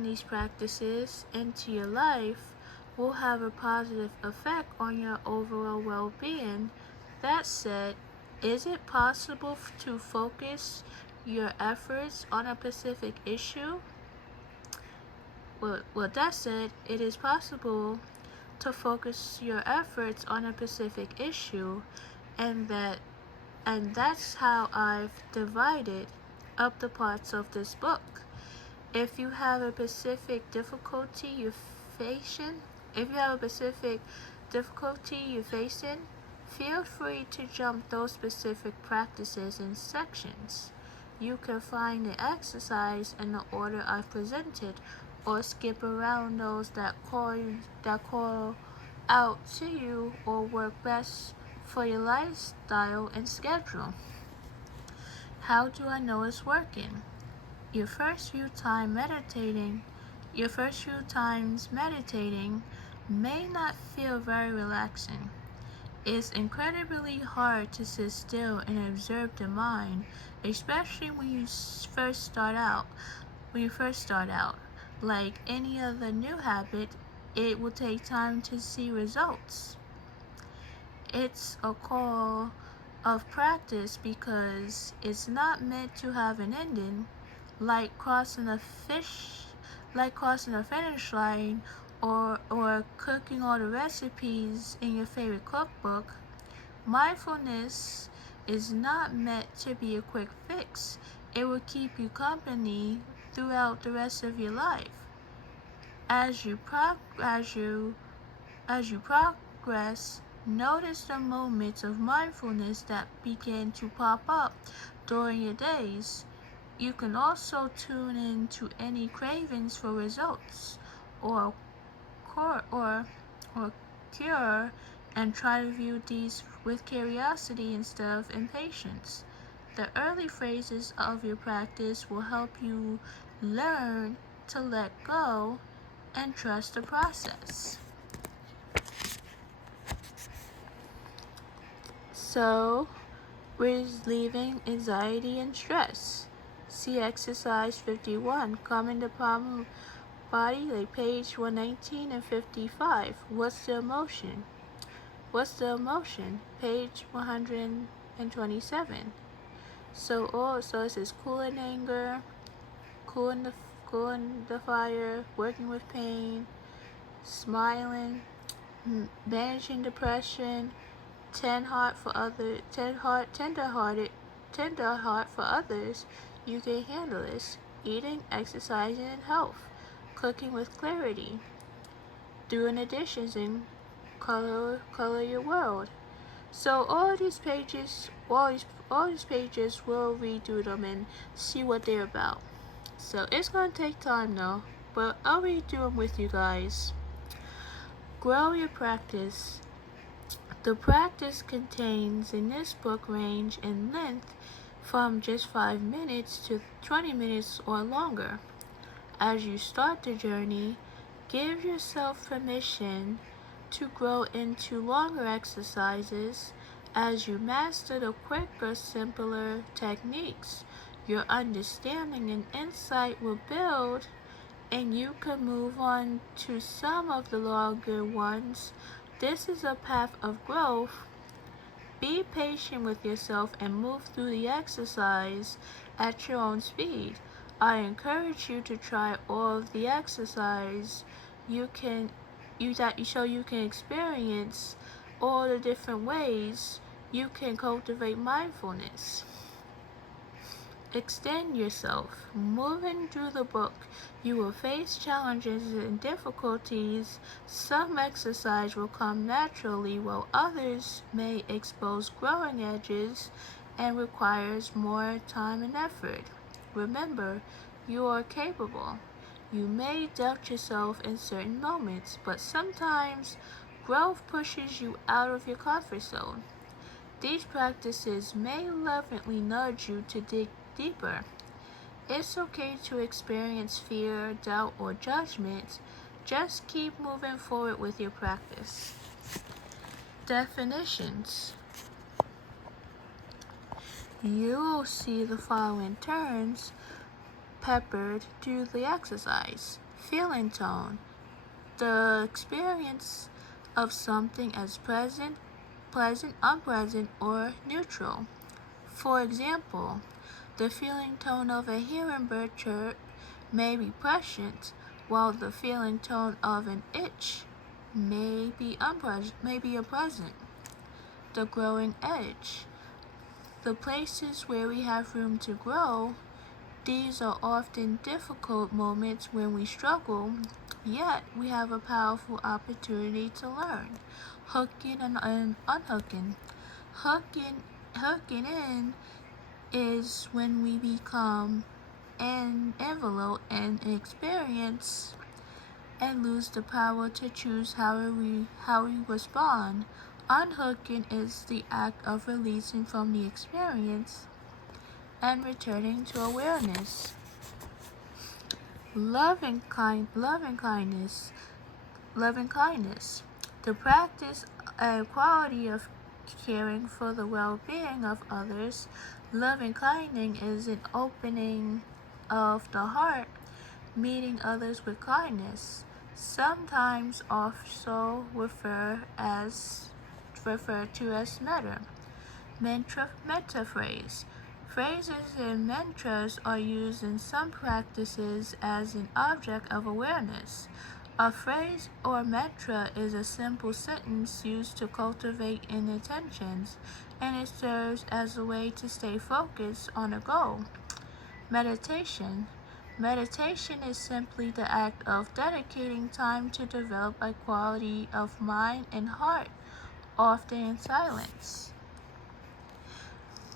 these practices into your life will have a positive effect on your overall well-being. That said, is it possible to focus your efforts on a specific issue? That said, it is possible to focus your efforts on a specific issue, and that's how I've divided up the parts of this book. If you have a specific difficulty you're facing, feel free to jump those specific practices in sections. You can find the exercise in the order I've presented, or skip around those that call out to you or work best for your lifestyle and schedule. How do I know it's working? Your first few times meditating may not feel very relaxing. It's incredibly hard to sit still and observe the mind, especially when you first start out. Like any other new habit, it will take time to see results. It's a call of practice because it's not meant to have an ending, like crossing a finish line, or cooking all the recipes in your favorite cookbook. Mindfulness is not meant to be a quick fix. It will keep you company throughout the rest of your life. As you progress, notice the moments of mindfulness that begin to pop up during your days. You can also tune in to any cravings for results or or cure, and try to view these with curiosity instead of impatience. The early phases of your practice will help you learn to let go and trust the process. So, relieving anxiety and stress. See exercise 51, calming the palm of body, like page 119 and 55. What's the emotion? Page 127. So it says cooling anger, cooling the fire, working with pain, smiling, managing depression, tender heart for others. You can handle this. Eating, exercising, and health. Cooking with clarity. Doing the dishes and color your world. So all these pages, we'll redo them and see what they're about. So it's gonna take time though, but I'll redo them with you guys. Grow your practice. The practice contains in this book range in length from just 5 minutes to 20 minutes or longer. As you start the journey, give yourself permission to grow into longer exercises. As you master the quicker, simpler techniques, your understanding and insight will build, and you can move on to some of the longer ones. This is a path of growth. Be patient with yourself and move through the exercise at your own speed. I encourage you to try all of the exercise so you can experience all the different ways you can cultivate mindfulness. Extend yourself. Moving through the book, you will face challenges and difficulties. Some exercise will come naturally, while others may expose growing edges and requires more time and effort. Remember, you are capable. You may doubt yourself in certain moments, but sometimes growth pushes you out of your comfort zone. These practices may lovingly nudge you to dig deeper. It's okay to experience fear, doubt, or judgment. Just keep moving forward with your practice. Definitions. You will see the following terms peppered through the exercise. Feeling tone. The experience of something as pleasant, unpleasant, or neutral. For example, the feeling tone of a hearing bird chirp may be prescient, while the feeling tone of an itch may be unpleasant. The growing edge. The places where we have room to grow. These are often difficult moments when we struggle, yet we have a powerful opportunity to learn. Hooking and unhooking. Hooking in is when we become an envelope and an experience and lose the power to choose how we respond. Unhooking is the act of releasing from the experience and returning to awareness. Loving kindness. The practice and quality of caring for the well-being of others. Loving kindness is an opening of the heart, meeting others with kindness, sometimes also referred to as metta. Mantra phrase. Phrases and mantras are used in some practices as an object of awareness. A phrase or mantra is a simple sentence used to cultivate intentions, and it serves as a way to stay focused on a goal. Meditation. Meditation is simply the act of dedicating time to develop a quality of mind and heart, often in silence.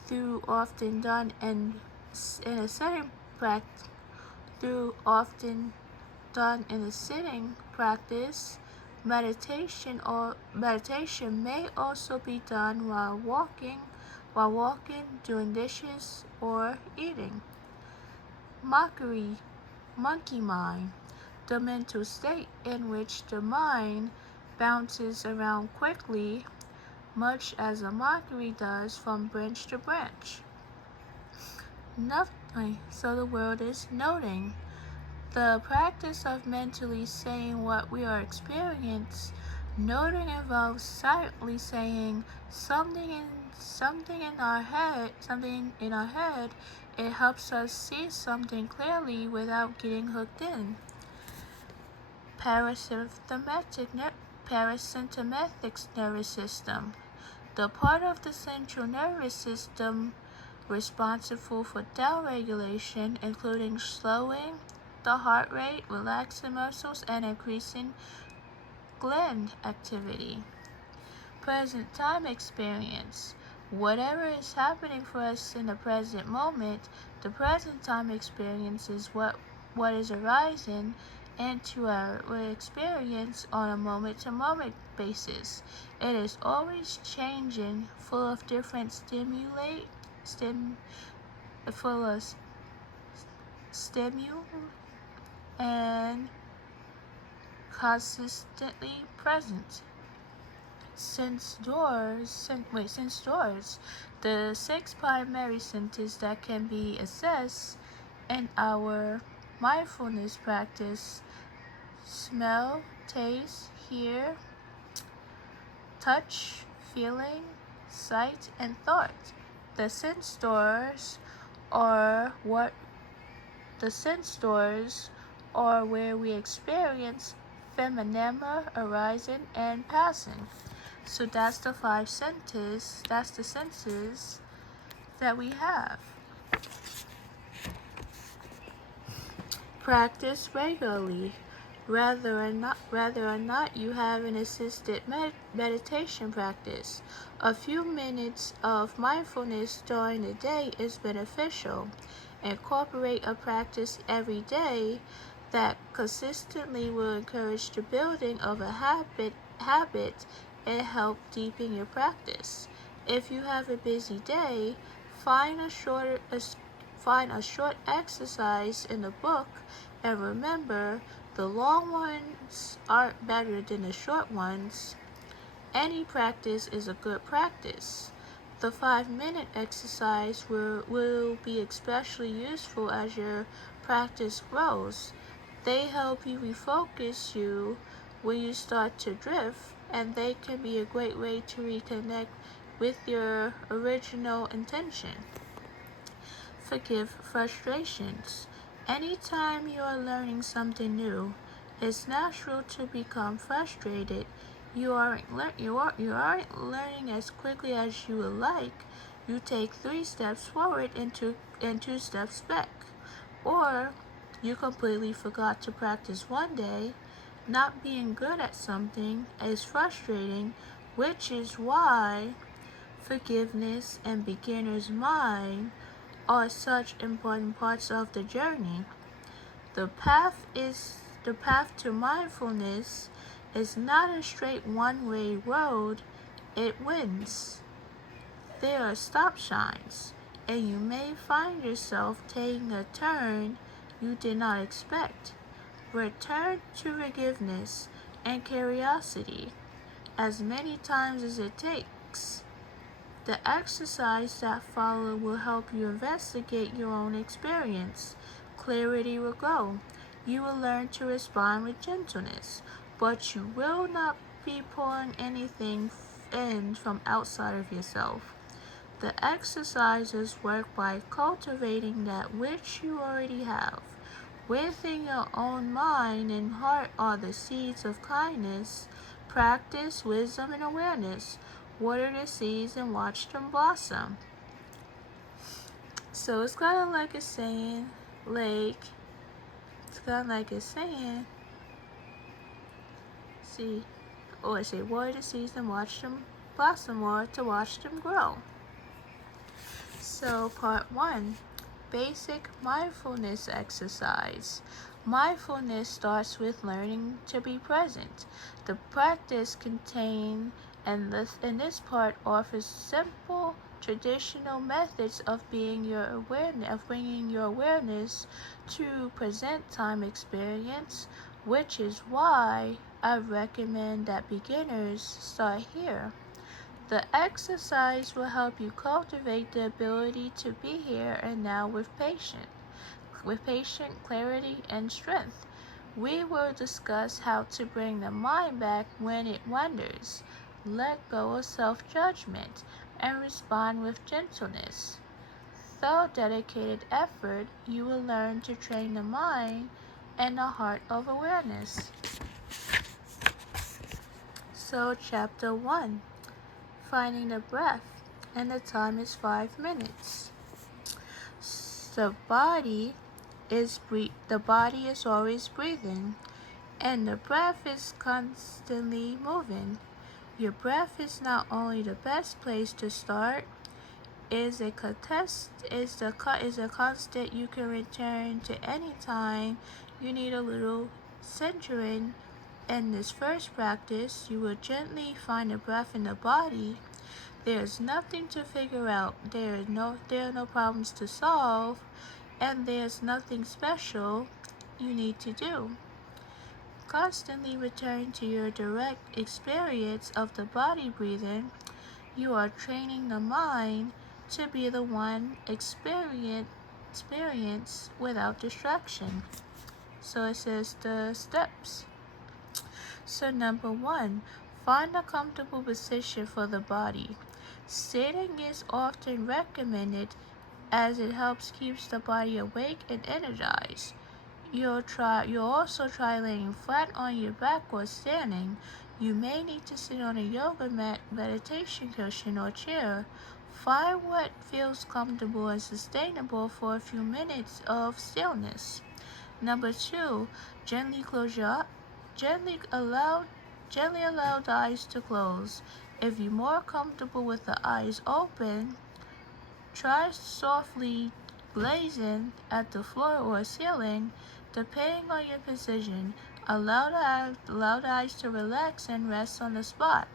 Through often done in a sitting practice, through often done in a sitting practice, meditation may also be done while walking, doing dishes, or eating. Mockery, monkey mind, the mental state in which the mind bounces around quickly, much as a mockery does from branch to branch. Nothing, so the world is noting. The practice of mentally saying what we are experiencing. Noting involves silently saying something in our head. It helps us see something clearly without getting hooked in. Parasympathetic nervous system. The part of the central nervous system responsible for down regulation, including slowing the heart rate, relaxing muscles, and increasing gland activity. Present time experience. Whatever is happening for us in the present moment, the present time experience is what is arising into our experience on a moment-to-moment basis. It is always changing, full of different full of stimuli and consistently present. Since doors, the six primary senses that can be assessed in our mindfulness practice: smell, taste, hear, touch, feeling, sight, and thought. The sense doors are what the sense doors are where we experience phenomena arising and passing. So that's the five senses. That's the senses that we have. Practice regularly. Rather or not you have an assisted meditation practice. A few minutes of mindfulness during the day is beneficial. Incorporate a practice every day that consistently will encourage the building of a habit and help deepen your practice. If you have a busy day, find a short exercise in the book, and remember, the long ones aren't better than the short ones. Any practice is a good practice. The 5-minute exercise will be especially useful as your practice grows. They help you refocus you when you start to drift, and they can be a great way to reconnect with your original intention. Forgive frustrations. Anytime you are learning something new, it's natural to become frustrated. You aren't learning as quickly as you would like. You take 3 steps forward and 2 steps back. Or you completely forgot to practice one day. Not being good at something is frustrating, which is why forgiveness and beginner's mind are such important parts of the journey. The path to mindfulness is not a straight one-way road. It winds. There are stop signs, and you may find yourself taking a turn you did not expect. Return to forgiveness and curiosity as many times as it takes. The exercise that follow will help you investigate your own experience. Clarity will grow. You will learn to respond with gentleness, but you will not be pulling anything in from outside of yourself. The exercises work by cultivating that which you already have. Within your own mind and heart are the seeds of kindness. Practice wisdom and awareness. Water the seeds and watch them blossom. So it's kind of like a saying, see, or say, water the seeds and watch them blossom, or to watch them grow. So part 1, basic mindfulness exercise. Mindfulness starts with learning to be present. The practice contained in this part offers simple traditional methods of bringing your awareness to present time experience, which is why I recommend that beginners start here. The exercise will help you cultivate the ability to be here and now with patient clarity and strength. We will discuss how to bring the mind back when it wanders, let go of self-judgment, and respond with gentleness. Through dedicated effort, you will learn to train the mind and the heart of awareness. So, Chapter 1, Finding the Breath, and the time is 5 minutes. The body is always breathing, and the breath is constantly moving. Your breath is not only the best place to start, is a constant you can return to any time you need a little centering. In this first practice, you will gently find the breath in the body. There is nothing to figure out. There are no problems to solve, and there's nothing special you need to do. Constantly return to your direct experience of the body breathing. You are training the mind to be the one experience without distraction. So it says the steps. So number 1, find a comfortable position for the body. Sitting is often recommended as it helps keeps the body awake and energized. You'll also try laying flat on your back or standing. You may need to sit on a yoga mat, meditation cushion, or chair. Find what feels comfortable and sustainable for a few minutes of stillness. Number 2, gently allow the eyes to close. If you're more comfortable with the eyes open, try softly gazing at the floor or ceiling, depending on your position. Allow the eyes to relax and rest on the spot.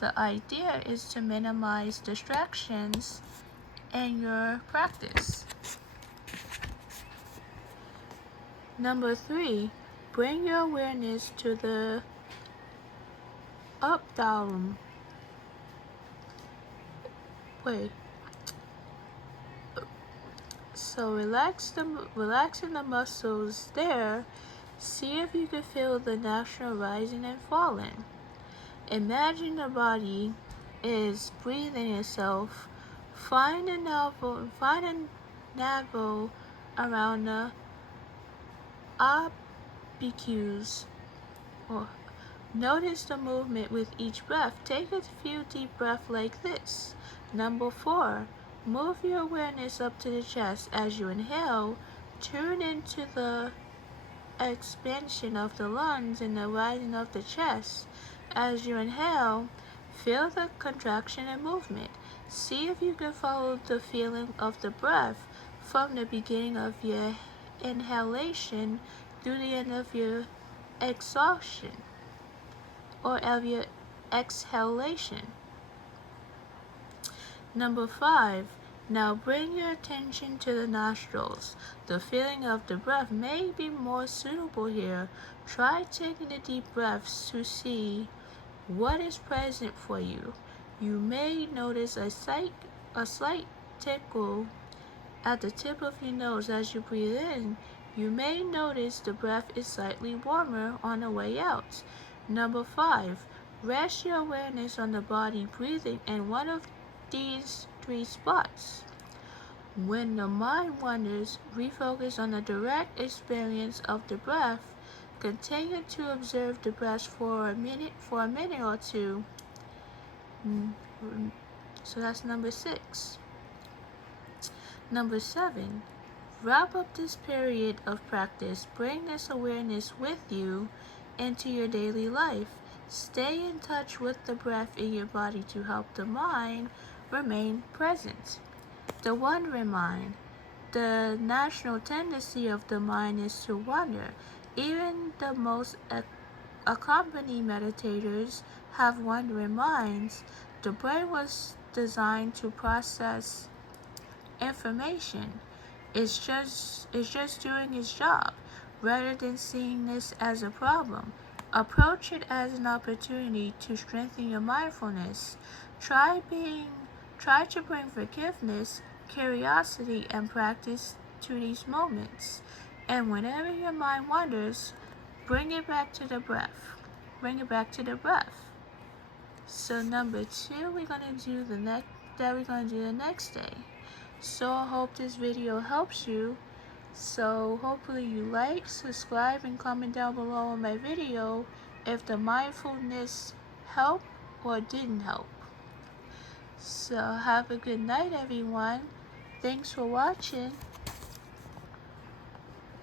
The idea is to minimize distractions in your practice. Number 3, bring your awareness to the abdomen. So relaxing the muscles there. See if you can feel the natural rising and falling. Imagine the body is breathing itself. Find a navel around the obliques. Notice the movement with each breath. Take a few deep breaths like this. Number 4, move your awareness up to the chest. As you inhale, tune into the expansion of the lungs and the rising of the chest. As you inhale, feel the contraction and movement. See if you can follow the feeling of the breath from the beginning of your inhalation through the end of your exhaustion or of your exhalation. Number 5, now bring your attention to the nostrils. The feeling of the breath may be more suitable here. Try taking the deep breaths to see what is present for you. You may notice a slight tickle at the tip of your nose as you breathe in. You may notice the breath is slightly warmer on the way out. Number 5, rest your awareness on the body breathing in one of these 3 spots. When the mind wanders, refocus on the direct experience of the breath. Continue to observe the breath for a minute or two. So that's number 6. Number 7. Wrap up this period of practice. Bring this awareness with you into your daily life. Stay in touch with the breath in your body to help the mind remain present. The wandering mind. The natural tendency of the mind is to wander. Even the most accompanied meditators have wandering minds. The brain was designed to process information. It's just doing its job. Rather than seeing this as a problem, approach it as an opportunity to strengthen your mindfulness. Try to bring forgiveness, curiosity, and practice to these moments. And whenever your mind wanders, bring it back to the breath. Bring it back to the breath. So number 2, we're gonna do the next day. So I hope this video helps you. So hopefully you like, subscribe, and comment down below on my video if the mindfulness helped or didn't help. So have a good night, everyone. Thanks for watching.